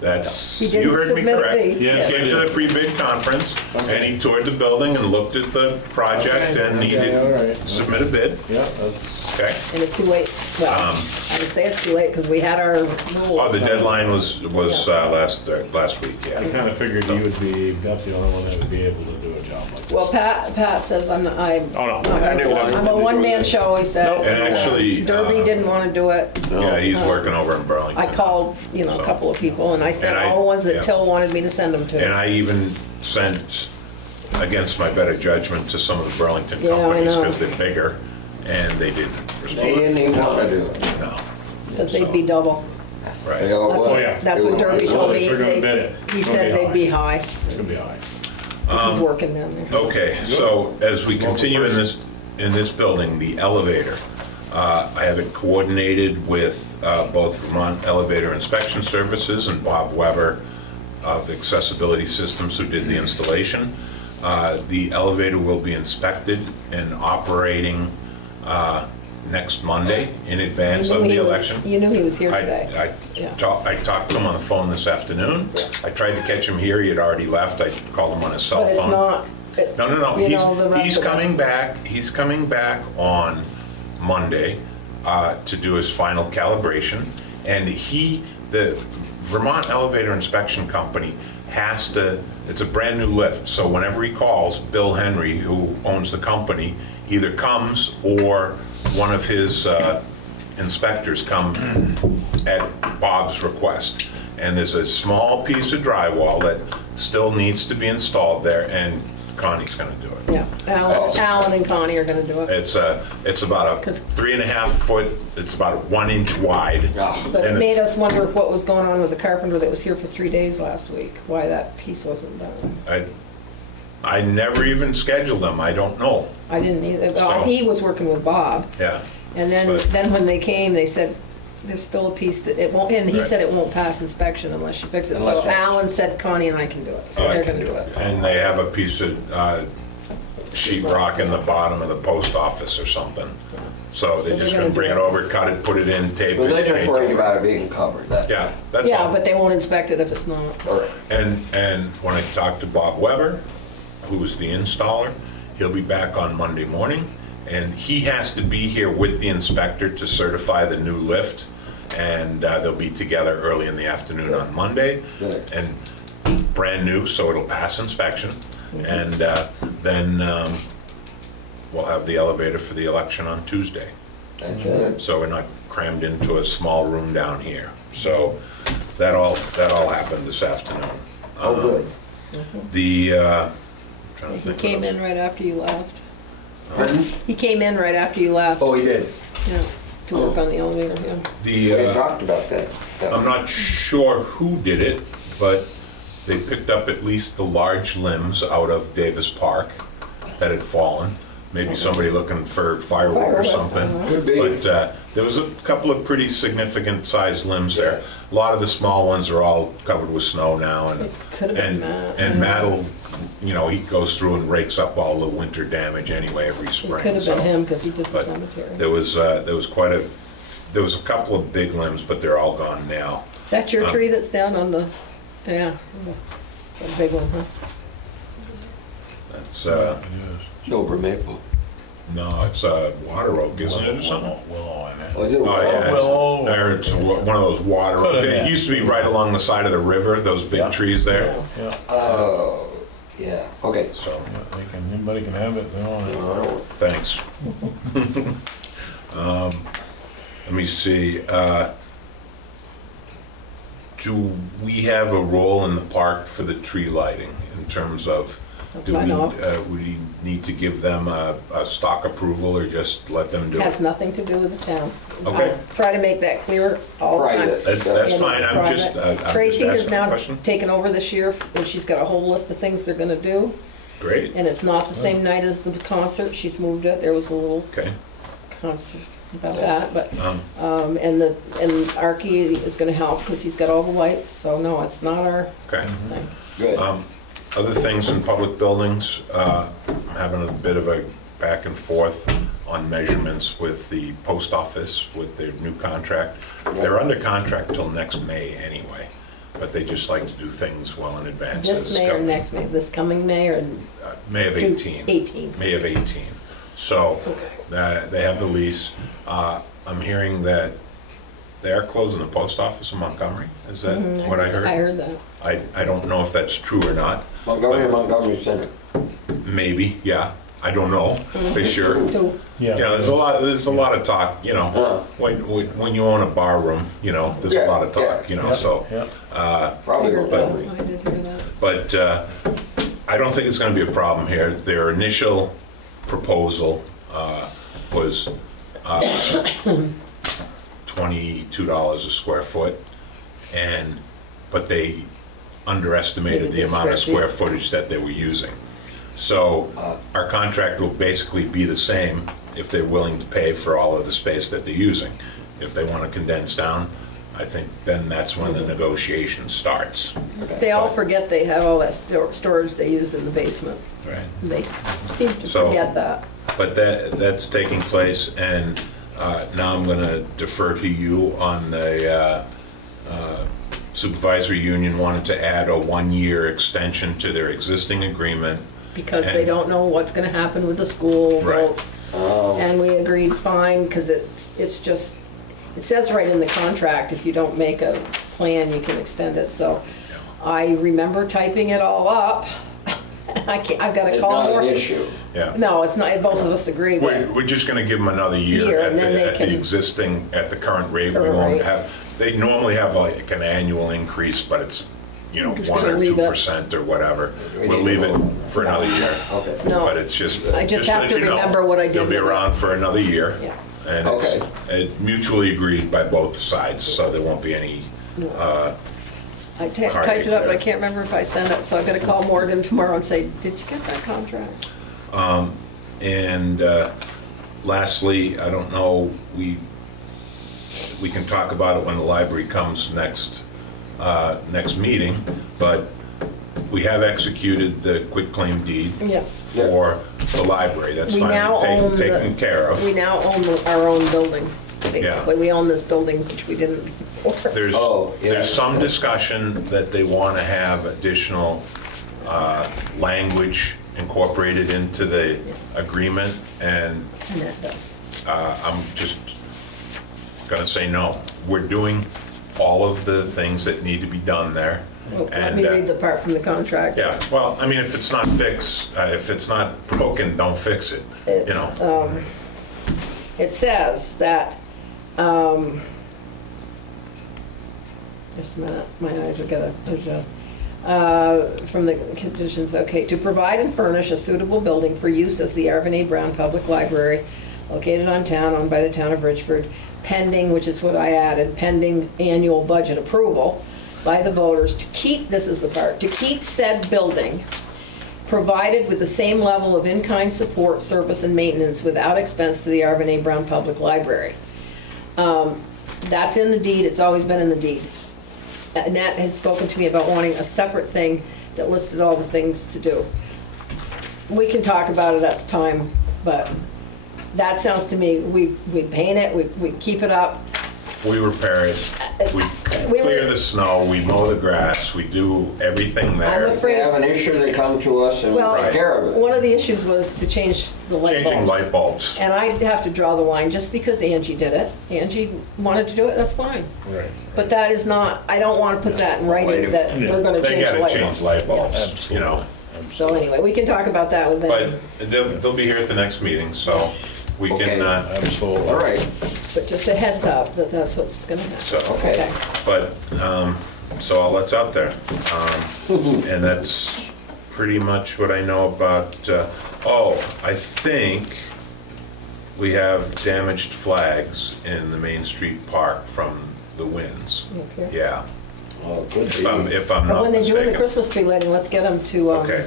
that's He didn't you heard me submit a correct. bid. Yes, He I came to did. the pre-bid conference and he toured the building and looked at the project and he Okay, all didn't right. submit a bid. Yeah, that's, Okay. And it's too late. Well, I would say it's too late because we had our rules. Oh, the so- deadline was last week. I Yeah. kind of figured you would be about the only one that would be able to do a job like this. Well, Pat says I'm Oh, no. I'm a one-man show, he said. Nope. And actually, Derby didn't want to do it. Yeah, he's working over in Burlington. I called, a So- couple of people, and I sent And I- all the ones that yeah. Till wanted me to send them And to. I even sent, against my better judgment, to some of the Burlington Yeah, I companies know. because they're bigger, and they didn't They didn't respond. even want to do it. No, Because they'd be double. right. They all That's were. Oh, yeah. That's what Derby told me. They're gonna bid it. He It's said gonna be they'd be high. It's gonna be all right. This is working down there. Okay, so as we continue in this building, the elevator, I have it coordinated with both Vermont Elevator Inspection Services and Bob Weber of Accessibility Systems, who did the installation. The elevator will be inspected and operating next Monday in advance of the election. You knew he was here today. Yeah. I talked to him on the phone this afternoon. I tried to catch him here. He had already left. I called him on his cell But it's phone. not. No. You know, the rest He's of it. coming back. He's coming back on Monday to do his final calibration, and the Vermont Elevator Inspection Company has to. It's a brand new lift, so whenever he calls, Bill Henry, who owns the company, either comes or one of his inspectors come at Bob's request. And there's a small piece of drywall that still needs to be installed there, and Connie's going to do it. Yeah, Alan and Connie are going to do it. It's about a 'Cause- 3.5 foot. It's about 1 inch wide. But it and made it's- us wonder what was going on with the carpenter that was here for 3 days last week, why that piece wasn't done. I never even scheduled them. I don't know. I didn't either. Well, So- he was working with Bob. Yeah. And But- then when they came, they said, there's still a piece that it won't, and he Right. said it won't pass inspection unless you fix it. Unless So I- Alan said Connie and I can do it, so they're gonna do it. And they have a piece of sheet rock in the bottom of the post office or something. So they're they're just gonna gonna bring do it it. over, cut it, put it in, tape But it. they're just paint worried it. about it being covered, that's. Yeah, that's Yeah, all. but they won't inspect it if it's not. All right. And when I talked to Bob Weber, who's the installer, he'll be back on Monday morning, and he has to be here with the inspector to certify the new lift, and they'll be together early in the afternoon on Monday, Good. and brand new, so it'll pass inspection, and then we'll have the elevator for the election on Tuesday. That's it. So we're not crammed into a small room down here. So that all happened this afternoon. Oh, good. The, trying to He think came what in right after you left. Pardon? He came in right after you left, Oh, he did. yeah, to work on the elevator, yeah. We The, talked about that. Yeah. I'm not sure who did it, but they picked up at least the large limbs out of Davis Park that had fallen. Maybe somebody looking for firewood or Firewood, something. Could be. But there was a couple of pretty significant sized limbs there. A lot of the small ones are all covered with snow now, and It could have been and Matt. and Matt will, you know, he goes through and rakes up all the winter damage anyway every It spring. could have so- been him, because he did the But cemetery. there was a couple of big limbs, but they're all gone now. Is that your tree that's down on the, yeah, a big one, huh? That's Silver maple. no, it's water oak, isn't it, or something? Willow, I Oh, know. is it a Oh, yeah, Willow. or it's one of those water oak. Could've It been. used to be right along the side of the river, those big Yeah. trees there. Yeah, Oh, yeah, okay. So, yeah, anybody can have it, they want it. Oh, thanks. Let me see. Do we have a role in the park for the tree lighting in terms of, do I we, know. would we need to give them a stock approval or just let them do It has it? nothing to do with the town. Okay. I try to make that clear all the time. Private. That's Yeah, fine, it's I'm just private. Tracy has asking a now question. taken over this year, and she's got a whole list of things they're gonna do, Great, and it's not the same night as the concert, she's moved it, there was a little okay. concert about that, but, Um, and Arky is gonna help, because he's got all the lights, so no, it's not our Okay. thing. Good. Other things in public buildings, I'm having a bit of a back and forth on measurements with the post office with their new contract. They're under contract till next May anyway, but they just like to do things well in advance. This May or next May, this coming May or? May of 18. 18. May of 18. So they have the lease. I'm hearing that they are closing the post office in Montgomery. Is that what I heard? I heard that. I don't know if that's true or not. Montgomery and Montgomery Center. Maybe, yeah. I don't know for sure. Two. Yeah, there's a lot of talk, you know, when you own a bar room, you know, there's a lot of talk, you know, so. Yeah. I Probably heard that. Montgomery. I did hear that. But I don't think it's going to be a problem here. Their initial proposal was $22 a square foot, but they underestimated the amount of square footage that they were using. So our contract will basically be the same if they're willing to pay for all of the space that they're using. If they want to condense down, I think then that's when the negotiation starts. They all forget they have all that storage they use in the basement. Right. They seem to So- forget that. But that's taking place, and now I'm going to defer to you on the supervisory union wanted to add a 1-year extension to their existing agreement. Because they don't know what's gonna happen with the school Right. vote. And we agreed fine, because it's just, it says right in the contract, if you don't make a plan, you can extend it, so. I remember typing it all up. I've gotta It's call not more. an issue. Yeah. No, it's not, both of us agree, but We're just going to give them another year Year, at and then they the can- existing, at the current rate. We Current won't rate. have, they normally have like an annual increase, but it's, you know, Just 1 gonna or leave it. 2% or whatever. We'll leave it for another year. Okay. No. But it's just, I just to have let to you know, remember what I did They'll be with it. around for another year. Yeah. And it's Okay. mutually agreed by both sides, so there won't be any, I typed it up, but I can't remember if I sent it, so I've gotta call Morgan tomorrow and say, did you get that contract? and lastly, I don't know, we can talk about it when the library comes next meeting, but we have executed the quitclaim deed Yeah. for the library. That's We now finally own taken care of. We now own our own building, basically. We own this building, which we didn't before. There's some discussion that they want to have additional language incorporated into the agreement, and And that does. I'm just going to say no. We're doing all of the things that need to be done there. Well, let me read the part from the contract. Yeah, well, I mean, if it's not fixed, if it's not broken, don't fix it, you know. It says that, just a minute, my eyes are gonna adjust. From the conditions, okay, to provide and furnish a suitable building for use as the Arvin A. Brown Public Library located on town, owned by the town of Richford, pending, which is what I added, pending annual budget approval by the voters to keep, this is the part, to keep said building provided with the same level of in-kind support, service, and maintenance without expense to the Arvin A. Brown Public Library. That's in the deed, it's always been in the deed. Annette had spoken to me about wanting a separate thing that listed all the things to do. We can talk about it at the time, but that sounds to me, we paint it, we keep it up. We repair it, we clear the snow, we mow the grass, we do everything there. I'm If afraid. they have an issue, they come to us and we Well, take care of it. one of the issues was to change the light bulbs. Changing light bulbs. And I have to draw the line, just because Angie did it. Angie wanted to do it, that's fine. Right. But that is not, I don't want to put that in writing, that we're gonna They change the gotta light change bulbs. light bulbs, Absolutely. you know. So anyway, we can talk about that with them, But they'll be here at the next meeting, so we Okay. can, Absolutely. All right. but just a heads up that that's what's gonna happen. so, Okay. but, so all that's out there. And that's pretty much what I know about, I think we have damaged flags in the Main Street Park from the winds. Okay. Yeah, Oh, good. if I'm But not when they're doing the mistaken. Christmas tree lighting, let's get them to, Okay,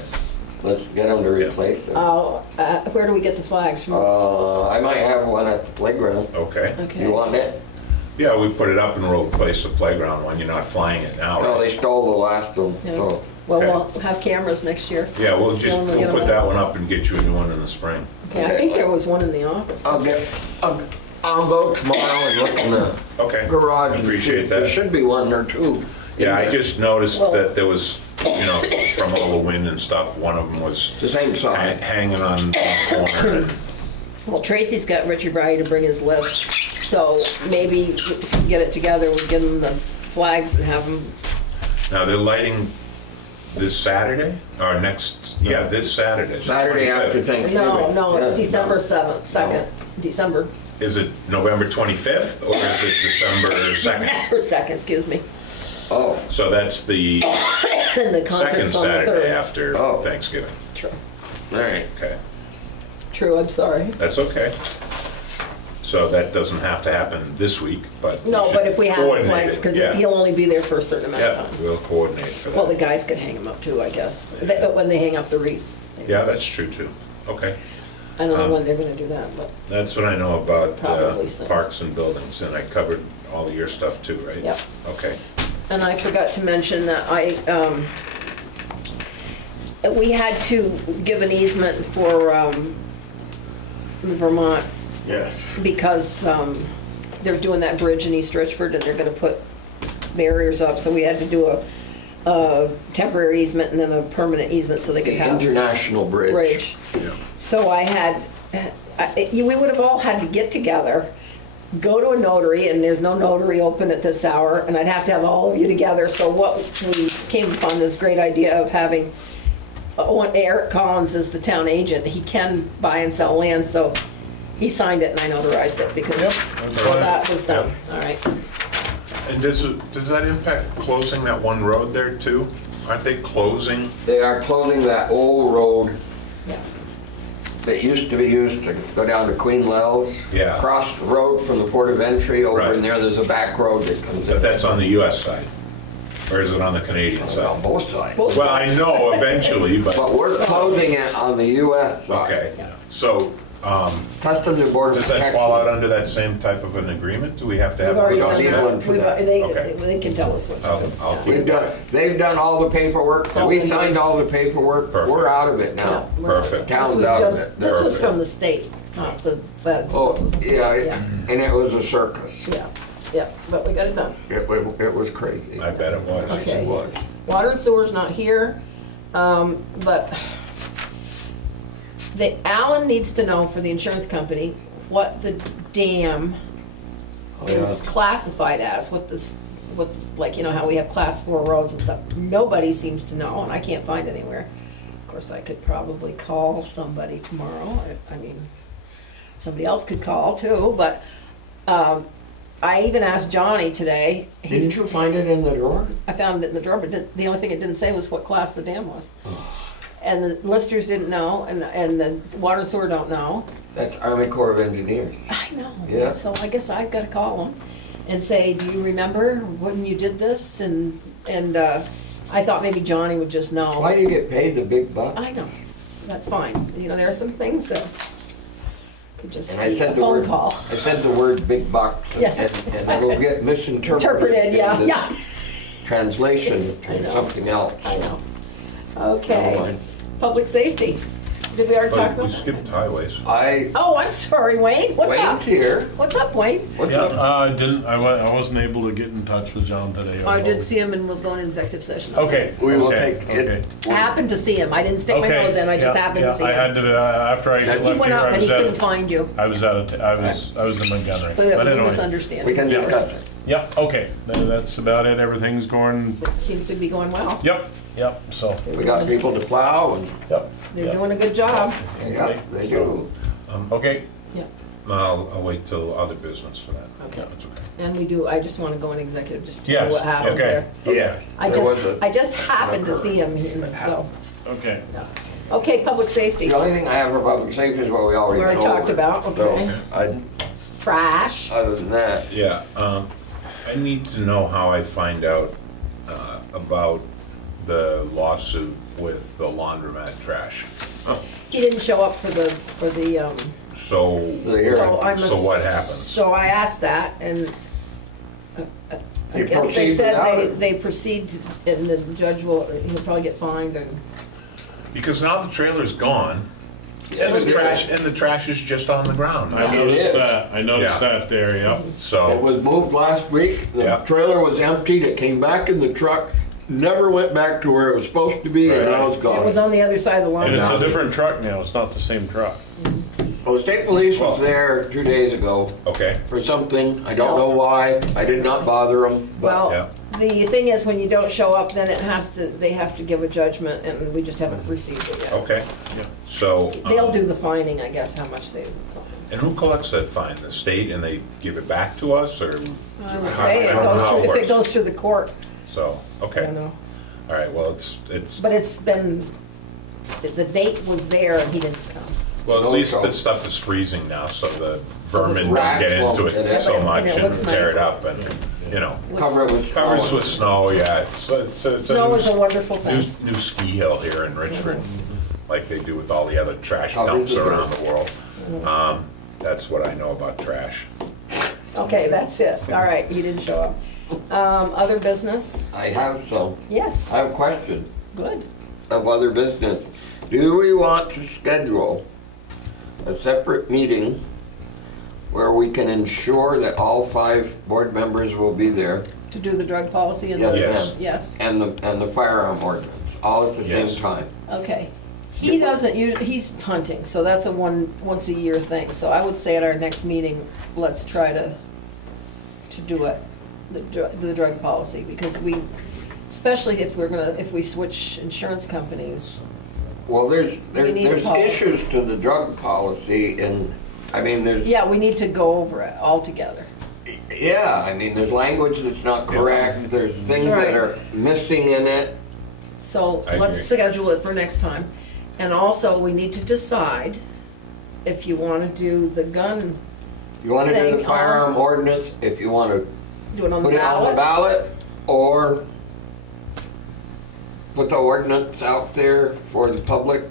Let's get them to replace it. where do we get the flags from? I might have one at the playground. okay. Okay. You want it? Yeah, we put it up and we'll replace the playground one. You're not flying it now, No, right? they stole the last one, Yeah. so. Well, Okay. we'll have cameras next year. Yeah, we'll Still just, get we'll put 'em that up. one up and get you a new one in the spring. Okay, I think there was one in the office. I'll go tomorrow and look in the Okay. garage. and see. Appreciate There that. should be one or two. in Yeah, I there. just noticed Well- that there was, from all the wind and stuff, one of them was It's the same size. hanging on the corner. Well, Tracy's got Richard Brady to bring his list, so maybe we can get it together, we'll give them the flags and have them, Now, they're lighting this Saturday, or this Saturday. Saturday after 25th. Thanksgiving. no, it's Yeah. December 7th, 2nd, December. Is it November 25th, or is it December 2nd? December 2nd, excuse me. Oh, So that's the And the second concert's on the Saturday 3rd. after Oh. Thanksgiving. True, all right. Okay, true, I'm sorry. that's okay. So that doesn't have to happen this week, but we No, should but if we have the coordinate flags, it. because Yeah. he'll only be there for a certain amount of Yeah, time. we'll coordinate for Well, the that. guys can hang them up too, I guess, but when they hang up the wreaths. Yeah, that's true too. Okay, I don't know when they're gonna do that, but, that's what I know about Probably soon. parks and buildings, and I covered all of your stuff too, right? Yep. Okay, and I forgot to mention that we had to give an easement for Vermont Yes. because they're doing that bridge in East Richford and they're gonna put barriers up, so we had to do a temporary easement and then a permanent easement so they could The have International Bridge. bridge. yeah. So we would have all had to get together, go to a notary, and there's no notary open at this hour, and I'd have to have all of you together. So what we came upon this great idea of having Eric Collins as the town agent. He can buy and sell land, so he signed it and I notarized it because Yep, so that was done. All right. And does that impact closing that one road there too? Aren't they closing? They are closing that old road Yeah. that used to be used to go down to Queen Lells. Yeah. Across the road from the port of entry, over Right. in there's a back road that comes in. But that's on the US side, or is it on the Canadian On side? both sides. Both Well, I know eventually, But but, we're closing it on the US side. okay. Yeah. So Customs and Border Does Protection. that fall out under that same type of an agreement? Do we have to have? We've already don't done need that. one for that. Okay. They can tell us what to do. I'll keep We've done, they've done all the paperwork, all we been signed done. all the paperwork, Perfect. we're out of it now. Yeah, we're- Perfect. Town's This out was of just, it. this was Perfect. from the state, not the feds. Oh, This was- yeah, and it was a circus. Yeah, but we got it done. It was crazy. I bet it was. Okay. It was. Water and sewer's not here, but Alan needs to know for the insurance company what the dam Oh, is yeah. classified as, what's, like, you know, how we have class 4 roads and stuff. Nobody seems to know, and I can't find anywhere. Of course, I could probably call somebody tomorrow. I mean, somebody else could call too, but I even asked Johnny today. Didn't you find it in the drawer? I found it in the drawer, but the only thing it didn't say was what class the dam was. And the listers didn't know, and the water and sewer don't know. That's Army Corps of Engineers. I know. Yeah. So I guess I've got to call them and say, do you remember when you did this? And I thought maybe Johnny would just know. Why do you get paid the big bucks? I know. That's fine. You know, there are some things that could just And I be a said the phone word, call. I said the word big bucks. Yes. And it'll get misinterpreted. Interpreted, yeah, in this yeah. Translation I to know. something else. I know. Never Okay. mind. Public safety. Did we already talk But about we that? skipped highways. Oh, I'm sorry, Wayne. What's up? Wayne's here. What's up, Wayne? What's Yeah, up? I wasn't able to get in touch with John today. I did see him and we'll go in executive session. Okay. We will okay, take okay. it. I happened to see him. I didn't stick my Okay, nose in. I just yeah, happened yeah, to see I him. had to, after I He left He went here, up I and was he couldn't at, find you. I was in Montgomery. But it was a anyway. misunderstanding. We can Yeah. discuss it. Yep, okay, that's about it, everything's going, It seems to be going well. yep, so, We got people to plow and, yep. They're yep. doing a good job. yeah, they do. Okay, Yeah. I'll wait till other business for that. Okay. That's okay. And we do, I just want to go in executive just to Yes, know what happened okay. there. Yes. I there was just happened to see him, occurrence. so. okay. yeah. Okay, public safety. The only thing I have for public safety is what we already We already went talked over. about, okay. So, Trash. other than that, Yeah, I need to know how I find out about the lawsuit with the laundromat trash. He didn't show up for the, So, the hearing. so I'm. So what happens? So I asked that and I You guess they proceed without said it. they proceed to- and the judge will, he'll probably get fined and. because now the trailer's gone, Yes, and it the trash is just on the ground. I It noticed is. that, I noticed Yeah. that there, yep. It So, was moved last week, the Yeah. trailer was emptied, it came back in the truck, never went back to where it was supposed to be, and Right. now it's It was gone. on the other side of the line. And it's a different truck now, it's not the same truck. Well, the state police was Well- there 2 days ago okay, for something, I don't know Else. why, I did not bother them, but Well, the thing is, when you don't show up, then they have to give a judgment, and we just haven't received it yet. okay. So. They'll do the finding, I guess, how much they. And who collects that fine? The state, and they give it back to us, or? I would How- say it I don't know goes how through, it if it works. goes through the court, So, I okay, don't know. all right, well, it's, But it's been, the date was there and he didn't come. well, at No least trouble. this stuff is freezing now, so the vermin don't rats get into won't it get so in. much And it and looks tear nice. it up, and, you know, cover it with covers snow. with snow, yeah, it's a Snow is a new, wonderful thing. new ski hill here in Richford, like they do with all the other trash Covers dumps with around snow. the world. That's what I know about trash. Okay, that's it. All right, he didn't show up. Other business? I have some. Yes, I have a question good. of other business. Do we want to schedule a separate meeting where we can ensure that all 5 board members will be there To do the drug policy and Yes, the. Yes. ma'am. Yes, and the firearm ordinance, all at the Yes. same time? okay. He doesn't, he's hunting, so that's a once a year thing. So I would say at our next meeting, let's try to do it, the drug policy, because especially if we switch insurance companies. Well, there's We need a there's policy. issues to the drug policy, and I mean there's Yeah, we need to go over it all together. I mean there's language that's not correct. There's things Right. that are missing in it. So I let's agree. schedule it for next time. And also, we need to decide if you want to do the gun, You want to do Thing the firearm on- ordinance, if you want to do it on the put it on the ballot. ballot, or put the ordinance out there for the public.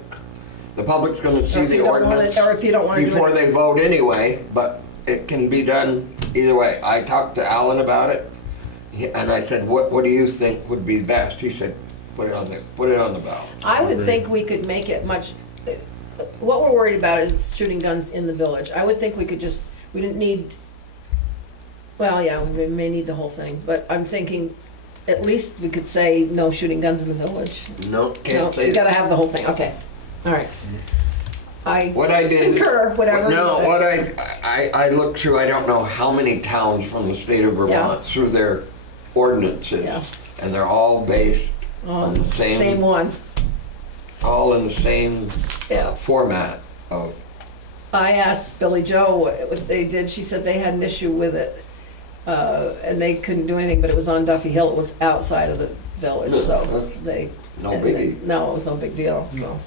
The public's gonna Or see if the you don't wanna- ordinance or if you don't wanna do before it- they vote anyway, but it can be done either way. I talked to Alan about it, and I said, what do you think would be best? He said, put it on the ballot. I would think we could make it much, what we're worried about is shooting guns in the village. I would think we could just, we didn't need, well, yeah, we may need the whole thing, but I'm thinking at least we could say no shooting guns in the village. No, No, can't say you that. gotta have the whole thing, okay. All right. What I did. Concur, whatever. No, you what say. I looked through, I don't know how many towns from the state of Vermont through their ordinances. Yeah. And they're all based on the Same one, all in the same yeah. format of, I asked Billy Joe what they did. She said they had an issue with it, and they couldn't do anything, but it was on Duffy Hill. It was outside of the village, so they... no biggie. No, it was no big deal, so.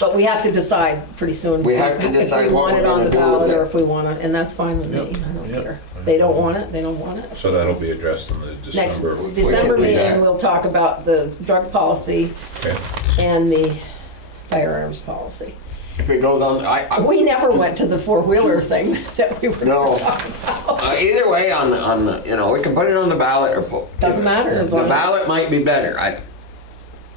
But we have to decide pretty soon. We have to decide if we what want we're it on the gonna do ballot with or it. if we want it, and that's fine with me. Yep, I don't yep. care. If they don't want it, they don't want it. So that'll be addressed in the Next December. December We can do that. meeting, we'll talk about the drug policy Okay. and the firearms policy. if it goes on, We never went to the four-wheeler thing that we were No. talking about. either way on the, we can put it on the ballot or put. Doesn't matter, as The long as- ballot might be better.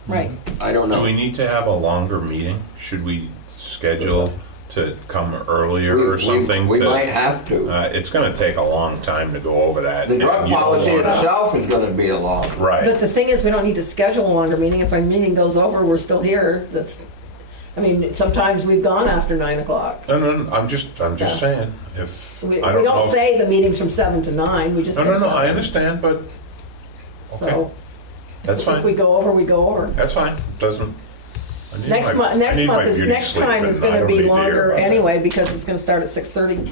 Right. I don't Do we know. need to have a longer meeting? Should we schedule to come earlier or something? We might have to. It's gonna take a long time to go over that. The and drug you don't policy wanna- itself is gonna be a long. Right. But the thing is, we don't need to schedule a longer meeting. If our meeting goes over, we're still here. Sometimes we've gone after 9 o'clock. No, I'm just Yeah. saying, if, We I don't know. don't say the meeting's from 7 to 9, we just say No, I 7. understand, but, okay, So, that's if we fine, go over, we go over. that's fine, doesn't. I need Next my- month, I need my beauty next sleep, time is and I gonna don't be need to hear longer about that. anyway, because it's gonna start at 6:30.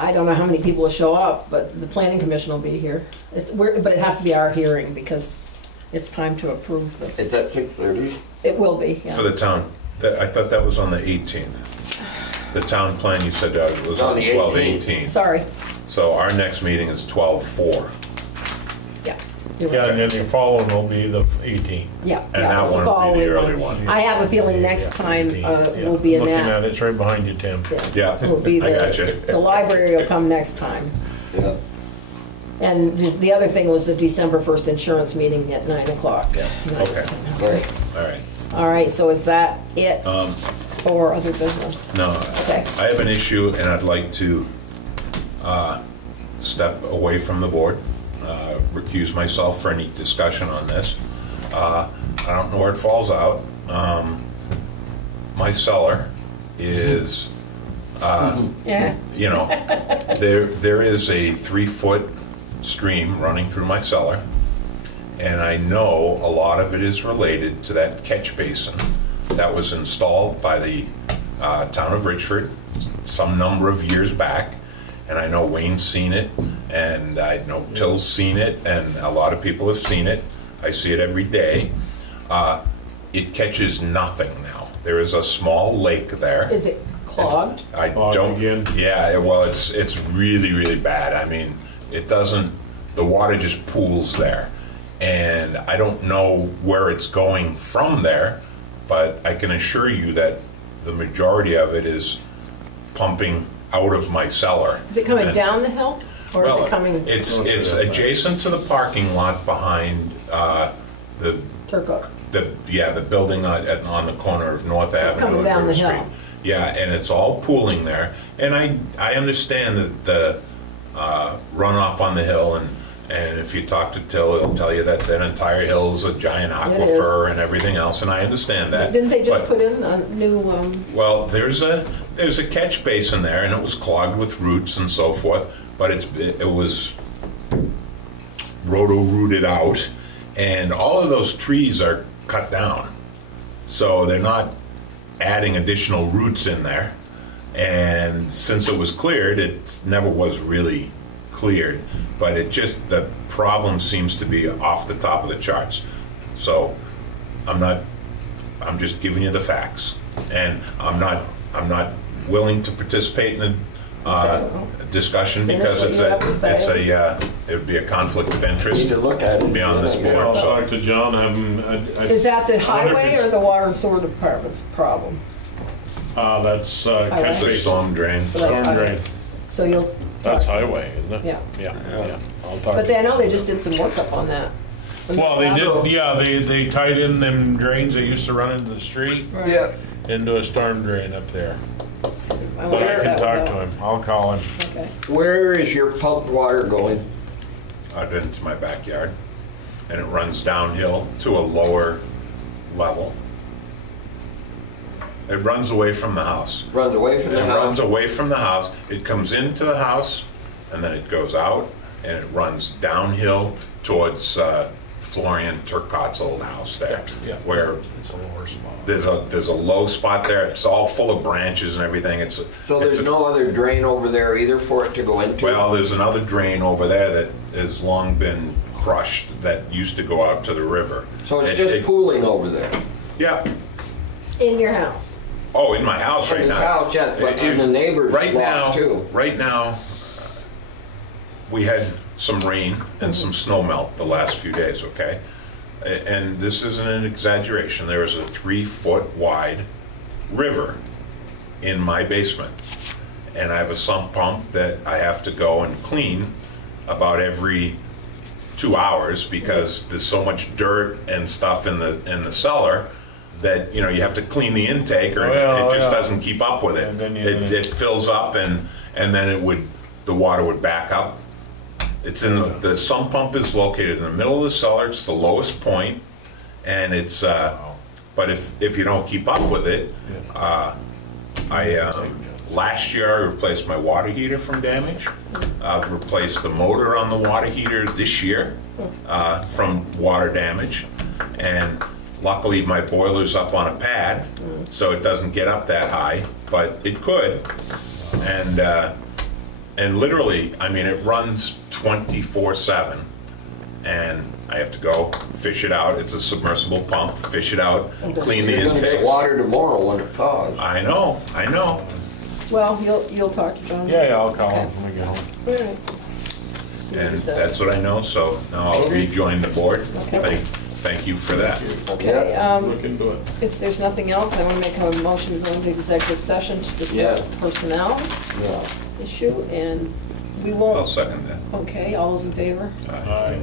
I don't know how many people will show up, but the planning commission will be here. But it has to be our hearing, because it's time to approve the, It's at 6:30. it will be, yeah. For the town, I thought that was on the 18th. The town plan, you said it was On on the 12/18. Sorry, So our next meeting is 12/4. yeah. You're Yeah, right. and then the following will be the 18th. Yeah. And yeah, that it's the one will be following the early one. I have a feeling next Yeah, time 18th, yeah. will be in Looking that. at it, it's right behind you, Tim. Yeah, Will be I got you. the library will come next time. Yeah. And the other thing was the December 1st insurance meeting at 9 o'clock. Yeah, okay. Right. All right. All right, so is that it Um, for other business? No, Okay. I have an issue, and I'd like to step away from the board, recuse myself for any discussion on this. I don't know where it falls out. My cellar is, Yeah, there is a 3-foot stream running through my cellar, and I know a lot of it is related to that catch basin that was installed by the town of Richford some number of years back, and I know Wayne's seen it, and I know Till's seen it, and a lot of people have seen it. I see it every day. It catches nothing now. There is a small lake there. is it clogged? I Clogged don't. again? Yeah, well, it's really, really bad. I mean, it doesn't. The water just pools there, and I don't know where it's going from there, but I can assure you that the majority of it is pumping out of my cellar. Is it coming And- down the hill? Or is it coming It's adjacent to the parking lot behind the Turco? the building on the corner of North it's Avenue coming and down River the hill. Street. Yeah, and it's all pooling there. And I understand that the runoff on the hill, and if you talk to Till, he'll tell you that that entire hill is a giant aquifer and everything else, and I understand that. Didn't they just But- put in a new, Well, there's a catch basin there, and it was clogged with roots and so forth, but it was roto-rooted out, and all of those trees are cut down. So they're not adding additional roots in there. And since it was cleared, it never was really cleared. But the problem seems to be off the top of the charts. So I'm just giving you the facts. And I'm not willing to participate in the discussion Finish because what it's you have to say. it would be a conflict of Need interest to look at it. be on this Yeah. board. I'll So talk to John, have him. Is that the I wonder if highway it's- or the water and sewer department's problem? That's Highway. catch it's a basin. storm drain. So that's Storm highway. drain. So you'll That's talk, highway, isn't it? Yeah. Yeah, Yeah. yeah. I'll talk. but I know they just did some work up on that. Well, they Well- did, yeah, they tied in them drains that used to run into the street Right. Yeah. into a storm drain up there. I But wonder I if can that talk would to help. him. I'll call him. Okay. Where is your pumped water going? Out into my backyard, and it runs downhill to a lower level. It runs away from the house. Runs away from It the runs house? away from the house. It comes into the house, and then it goes out, and it runs downhill towards Florian Turcotte's old house there, Yeah. where It's a lower spot. there's a low spot there. It's all full of branches and everything. So it's there's a- no other drain over there either for it to go into? Well, there's another drain over there that has long been crushed that used to go out to the river. So it's It- just it- pooling over there? Yeah. In your house. Oh, in my house In right his now. house, yes, but in If- the neighbor's right lot, now, too. Right now, we had some rain and some snow melt the last few days, okay? And this isn't an exaggeration. There is a 3-foot wide river in my basement. And I have a sump pump that I have to go and clean about every 2 hours because there's so much dirt and stuff in the cellar that, you know, you have to clean the intake or Well, it just yeah. doesn't keep up with it. And then It fills up and then the water would back up. It's in the sump pump is located in the middle of the cellar. It's the lowest point, and it's. But if you don't keep up with it, last year I replaced my water heater from damage. I've replaced the motor on the water heater this year from water damage, and luckily my boiler's up on a pad, so it doesn't get up that high, but it could, and literally, I mean, it runs 24/7, and I have to go fish it out. It's a submersible pump. Fish it out, clean the You're gonna get intakes. water tomorrow when it thaws. I know. Well, you'll talk to John. Yeah, I'll call Okay. him when I get home. All right. See what he And says. that's what I know, so now I'll rejoin the board. Okay. Thank you for that. Okay, Look into it. if there's nothing else, I want to make a motion to go into executive session to discuss Yeah. personnel Yeah. issue, and we I'll won't, second that. okay, all those in favor? Aye.